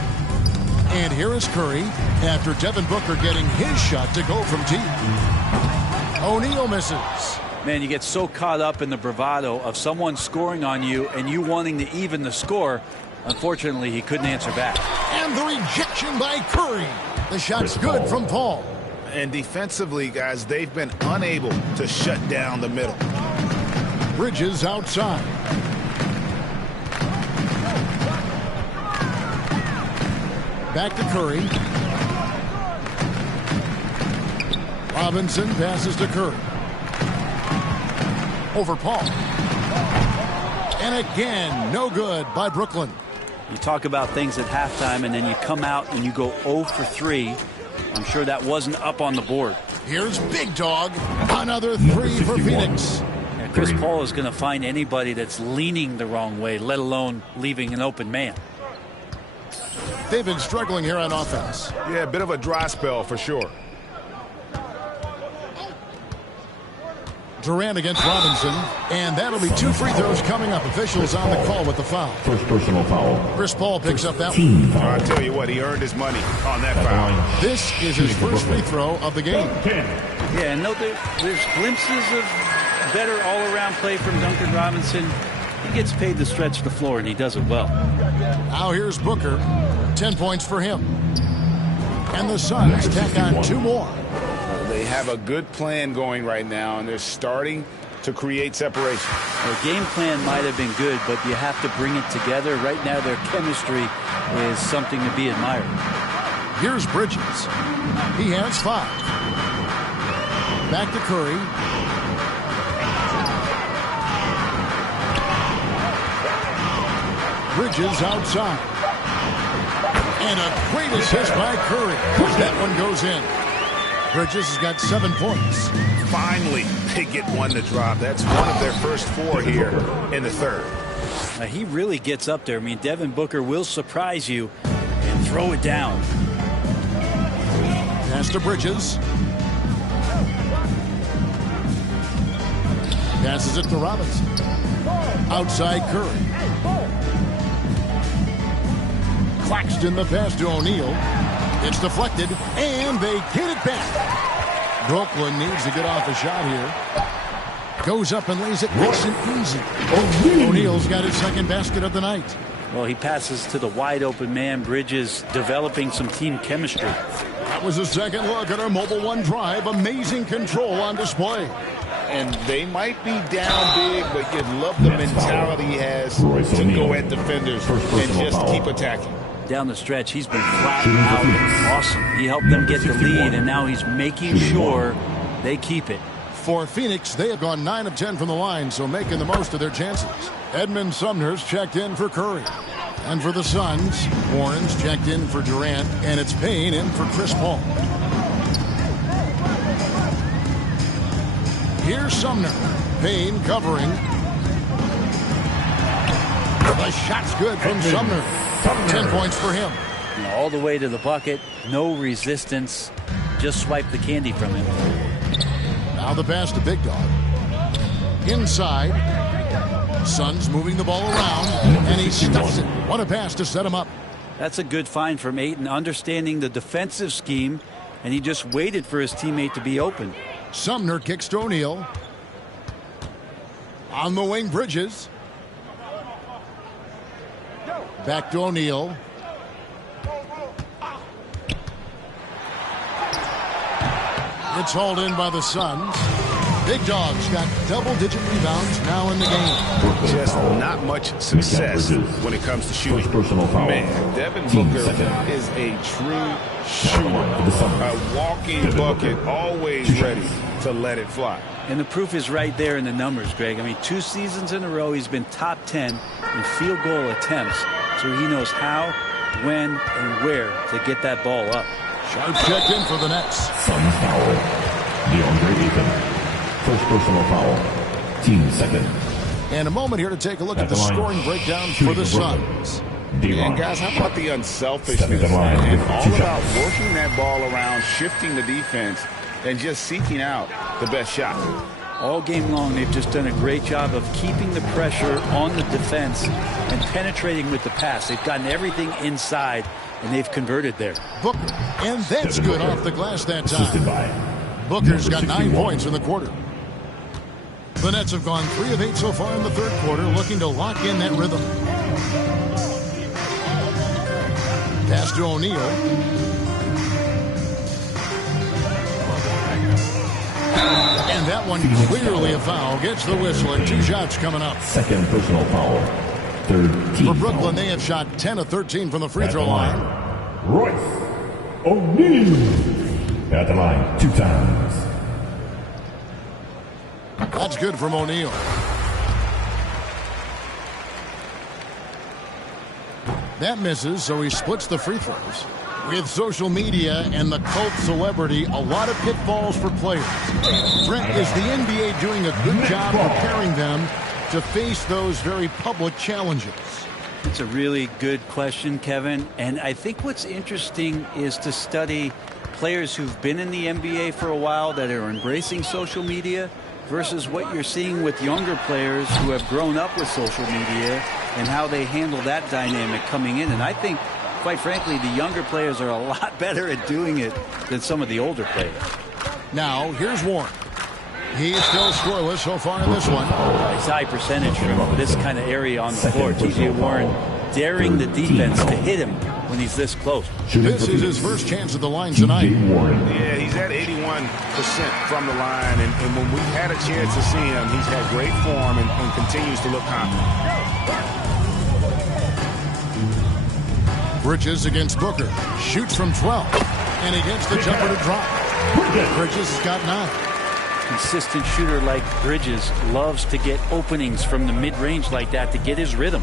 And here is Curry after Devin Booker getting his shot to go from deep. O'Neal misses. Man, you get so caught up in the bravado of someone scoring on you and you wanting to even the score. Unfortunately, he couldn't answer back. And the rejection by Curry. The shot's good from Paul. And defensively, guys, they've been unable to shut down the middle. Bridges outside. Back to Curry. Robinson passes to Curry. Over Paul. And again, no good by Brooklyn. You talk about things at halftime, and then you come out and you go 0 for 3. I'm sure that wasn't up on the board. Here's Big Dog. Another 3 for Phoenix. Yeah, Chris Paul is going to find anybody that's leaning the wrong way, let alone leaving an open man. They've been struggling here on offense. Yeah, a bit of a dry spell for sure. Durant against Robinson, and that'll be 2 free throws coming up. Officials on the call with the foul. First personal foul. Chris Paul picks up that one. I'll tell you what, he earned his money on that foul. This is his first free throw of the game. Yeah, no, there's glimpses of better all-around play from Duncan Robinson. He gets paid to stretch the floor, and he does it well. Now here's Booker. 10 points for him. And the Suns tack on 2 more. They have a good plan going right now, and they're starting to create separation. Their game plan might have been good, but you have to bring it together. Right now, their chemistry is something to be admired. Here's Bridges. He has 5. Back to Curry. Bridges outside. And a great assist by Curry. That one goes in. Bridges has got 7 points. Finally, they get one to drop. That's one of their first 4 here in the third. He really gets up there. I mean, Devin Booker will surprise you and throw it down. Pass to Bridges. Passes it to Robinson. Outside Curry. Claxton the pass to O'Neal. It's deflected, and they get it back. Brooklyn needs to get off a shot here. Goes up and lays it nice and easy. O'Neal's got his second basket of the night. Well, he passes to the wide-open man. Bridges developing some team chemistry. That was a second look at our Mobile One drive. Amazing control on display. And they might be down big, but you'd love the mentality he has to go at defenders and just keep attacking. Down the stretch, he's been flat out awesome. He helped them get the lead, and now he's making sure they keep it. For Phoenix, they have gone 9 of 10 from the line, so making the most of their chances. Edmund Sumner's checked in for Curry. And for the Suns, Warren's checked in for Durant, and it's Payne in for Chris Paul. Here's Sumner. Payne covering. The shot's good from Sumner. 10 points for him. All the way to the bucket. No resistance. Just swipe the candy from him. Now the pass to Big Dog. Inside. Suns moving the ball around. And he stuffs it. What a pass to set him up. That's a good find from Ayton, understanding the defensive scheme. And he just waited for his teammate to be open. Sumner kicks to O'Neal. On the wing, Bridges. Back to O'Neal. It's hauled in by the Suns. Big Dog's got double-digit rebounds now in the game. Just not much success when it comes to shooting. Man, Devin Booker is a true shooter. A walking bucket, always ready to let it fly. And the proof is right there in the numbers, Greg. I mean, 2 seasons in a row, he's been top 10 in field goal attempts. So he knows how, when, and where to get that ball up. Shot checked in for the Nets. Suns foul. DeAndre Ayton. First personal foul. Team second. And a moment here to take a look at the scoring breakdown for the Suns. And guys, how about the unselfishness and all about working that ball around, shifting the defense, and just seeking out the best shot. All game long, they've just done a great job of keeping the pressure on the defense and penetrating with the pass. They've gotten everything inside, and they've converted there. Booker, and that's good off the glass that time. Booker's got 9 points in the quarter. The Nets have gone 3 of 8 so far in the third quarter, looking to lock in that rhythm. Pass to O'Neal. And that one clearly a foul. Gets the whistle, and 2 shots coming up. Second personal foul. Third team For Brooklyn, they have shot 10 of 13 from the free throw line. Royce O'Neal at the line 2 times. That's good from O'Neal. That misses, so he splits the free throws. With social media and the cult celebrity, a lot of pitfalls for players. Brent, is the NBA doing a good job preparing them to face those very public challenges? It's a really good question, Kevin. And I think what's interesting is to study players who've been in the NBA for a while that are embracing social media versus what you're seeing with younger players who have grown up with social media and how they handle that dynamic coming in. And I think, quite frankly, the younger players are a lot better at doing it than some of the older players. Now, here's Warren. He's still scoreless so far in this one. His high percentage from this kind of area on the floor. T.J. Warren daring the defense to hit him when he's this close. This is his first chance at the line tonight. Yeah, he's at 81% from the line, and when we've had a chance to see him, he's had great form and continues to look confident. Bridges against Booker. Shoots from 12. And he gets the jumper to drop. Bridges has got 9. Consistent shooter like Bridges loves to get openings from the mid-range like that to get his rhythm.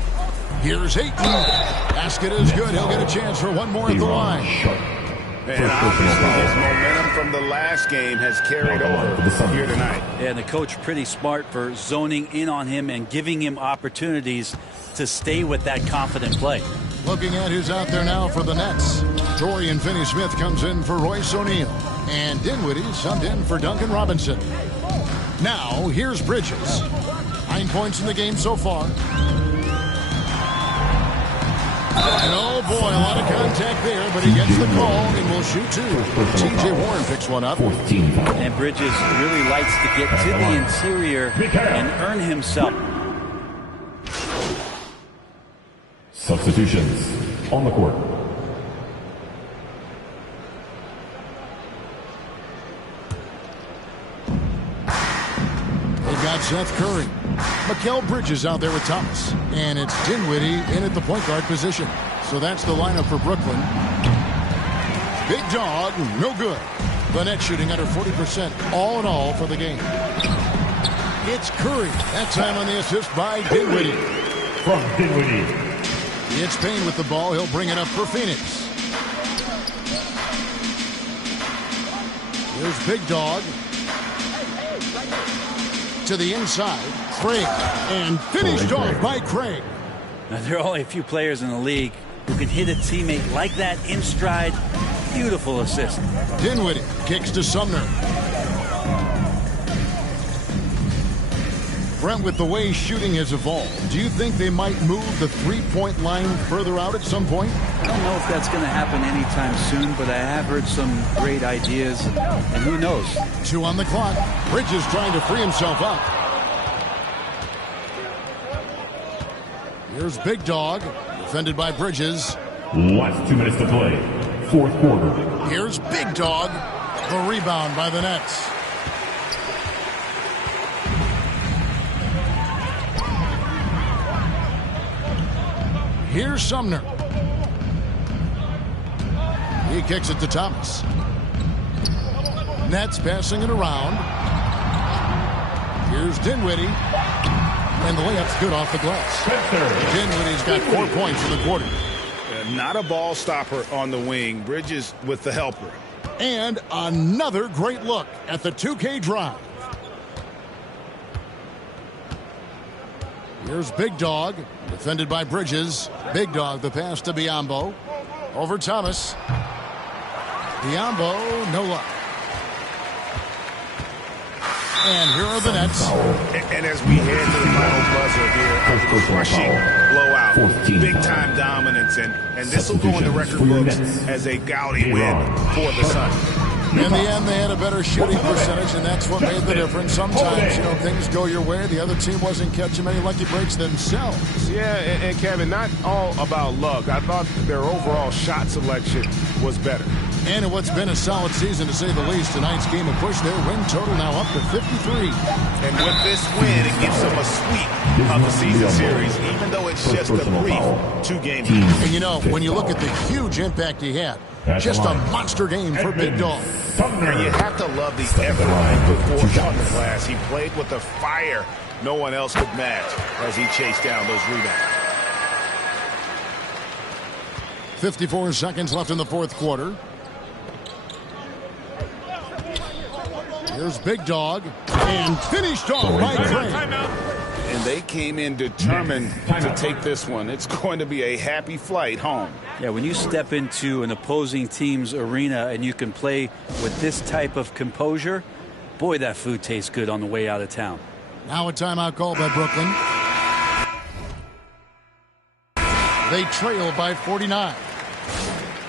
Here's Ayton. Basket is good. He'll get a chance for one more at the line. And obviously his momentum from the last game has carried over here tonight. Yeah, and the coach pretty smart for zoning in on him and giving him opportunities to stay with that confident play. Looking at who's out there now for the Nets. Dorian Finney-Smith comes in for Royce O'Neal. And Dinwiddie subbed in for Duncan Robinson. Now, here's Bridges. 9 points in the game so far. And oh boy, a lot of contact there, but he gets the call and will shoot 2. T.J. Warren picks one up. And Bridges really likes to get to the interior and earn himself. Substitutions on the court. They've got Seth Curry. Mikal Bridges out there with Thomas. And it's Dinwiddie in at the point guard position. So that's the lineup for Brooklyn. Big dog, no good. The net shooting under 40% all in all for the game. It's Curry. That time on the assist by Dinwiddie. From Dinwiddie. It's Payne with the ball. He'll bring it up for Phoenix. Here's Big Dog. To the inside. Craig. And finished off by Craig. Now, there are only a few players in the league who can hit a teammate like that in stride. Beautiful assist. Dinwiddie kicks to Sumner. Brent, with the way shooting has evolved, do you think they might move the three-point line further out at some point? I don't know if that's going to happen anytime soon, but I have heard some great ideas, and who knows? 2 on the clock. Bridges trying to free himself up. Here's Big Dog, defended by Bridges. Last 2 minutes to play. 4th quarter. Here's Big Dog. The rebound by the Nets. Here's Sumner. He kicks it to Thomas. Nets passing it around. Here's Dinwiddie. And the layup's good off the glass. Dinwiddie's got 4 points in the quarter. Not a ball stopper on the wing. Bridges with the helper. And another great look at the 2K drive. Here's Big Dog, defended by Bridges. Big Dog, the pass to Biyombo. Over Thomas. Biyombo, no luck. And here are the Nets. And as we head to the final buzzer here, a crushing blowout, big-time dominance, and this will go in the record books as a gaudy win for the Suns. In the end, they had a better shooting percentage, and that's what made the difference. Sometimes, you know, things go your way. The other team wasn't catching many lucky breaks themselves. Yeah, and Kevin, not all about luck. I thought their overall shot selection was better. And in what's been a solid season, to say the least, tonight's game of push, their win total now up to 53. And with this win, it gives them a sweep of the season series, even though it's just a brief 2-game. And, you know, when you look at the huge impact he had, just a monster game for Big Dog. And you have to love the effort before on the glass. He played with a fire no one else could match as he chased down those rebounds. 54 seconds left in the 4th quarter. Here's Big Dog, and finished off by Craig. And they came in determined to take this one. It's going to be a happy flight home. Yeah, when you step into an opposing team's arena and you can play with this type of composure, Boy, that food tastes good on the way out of town. Now a timeout call by Brooklyn. They trail by 49.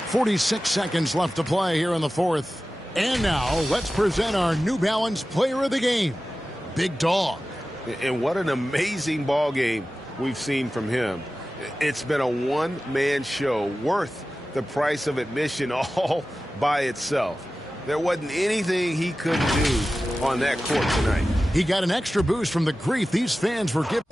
46 seconds left to play here in the fourth. And now let's present our New Balance player of the game, Big Dog. And what an amazing ball game we've seen from him. It's been a one-man show worth the price of admission all by itself. There wasn't anything he couldn't do on that court tonight. He got an extra boost from the grief these fans were giving.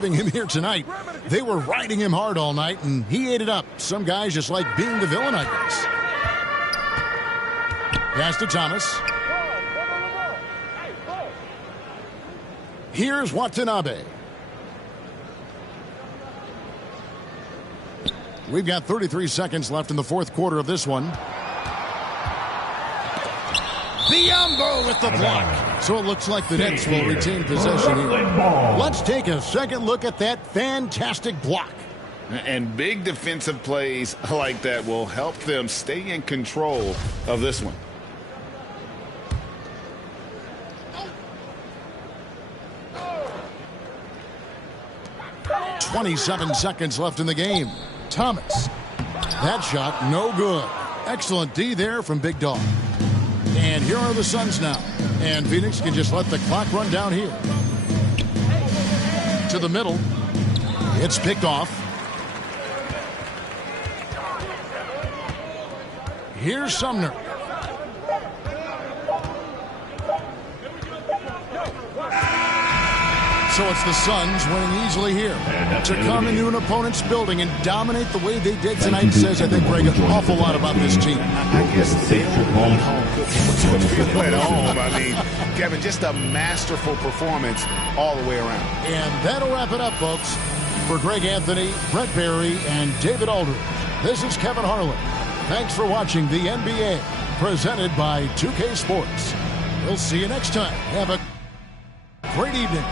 Him here tonight. They were riding him hard all night, and he ate it up. Some guys just like being the villain, I guess. Pass to Thomas. Here's Watanabe. We've got 33 seconds left in the fourth quarter of this one. Biombo with the block. So it looks like the Nets will retain possession here. Let's take a second look at that fantastic block. And big defensive plays like that will help them stay in control of this one. .27 seconds left in the game. Thomas. That shot, no good. Excellent D there from Big Dog. And here are the Suns now. And Phoenix can just let the clock run down here. To the middle. It's picked off. Here's Sumner. So it's the Suns winning easily here. To come into an opponent's building and dominate the way they did tonight says, I think, Greg, an awful lot about this team. I guess they don't want home feel at home. I mean, Kevin, just a masterful performance all the way around. And that'll wrap it up, folks. For Greg Anthony, Brett Barry, and David Aldridge, this is Kevin Harlan. Thanks for watching the NBA, presented by 2K Sports. We'll see you next time. Have a great evening.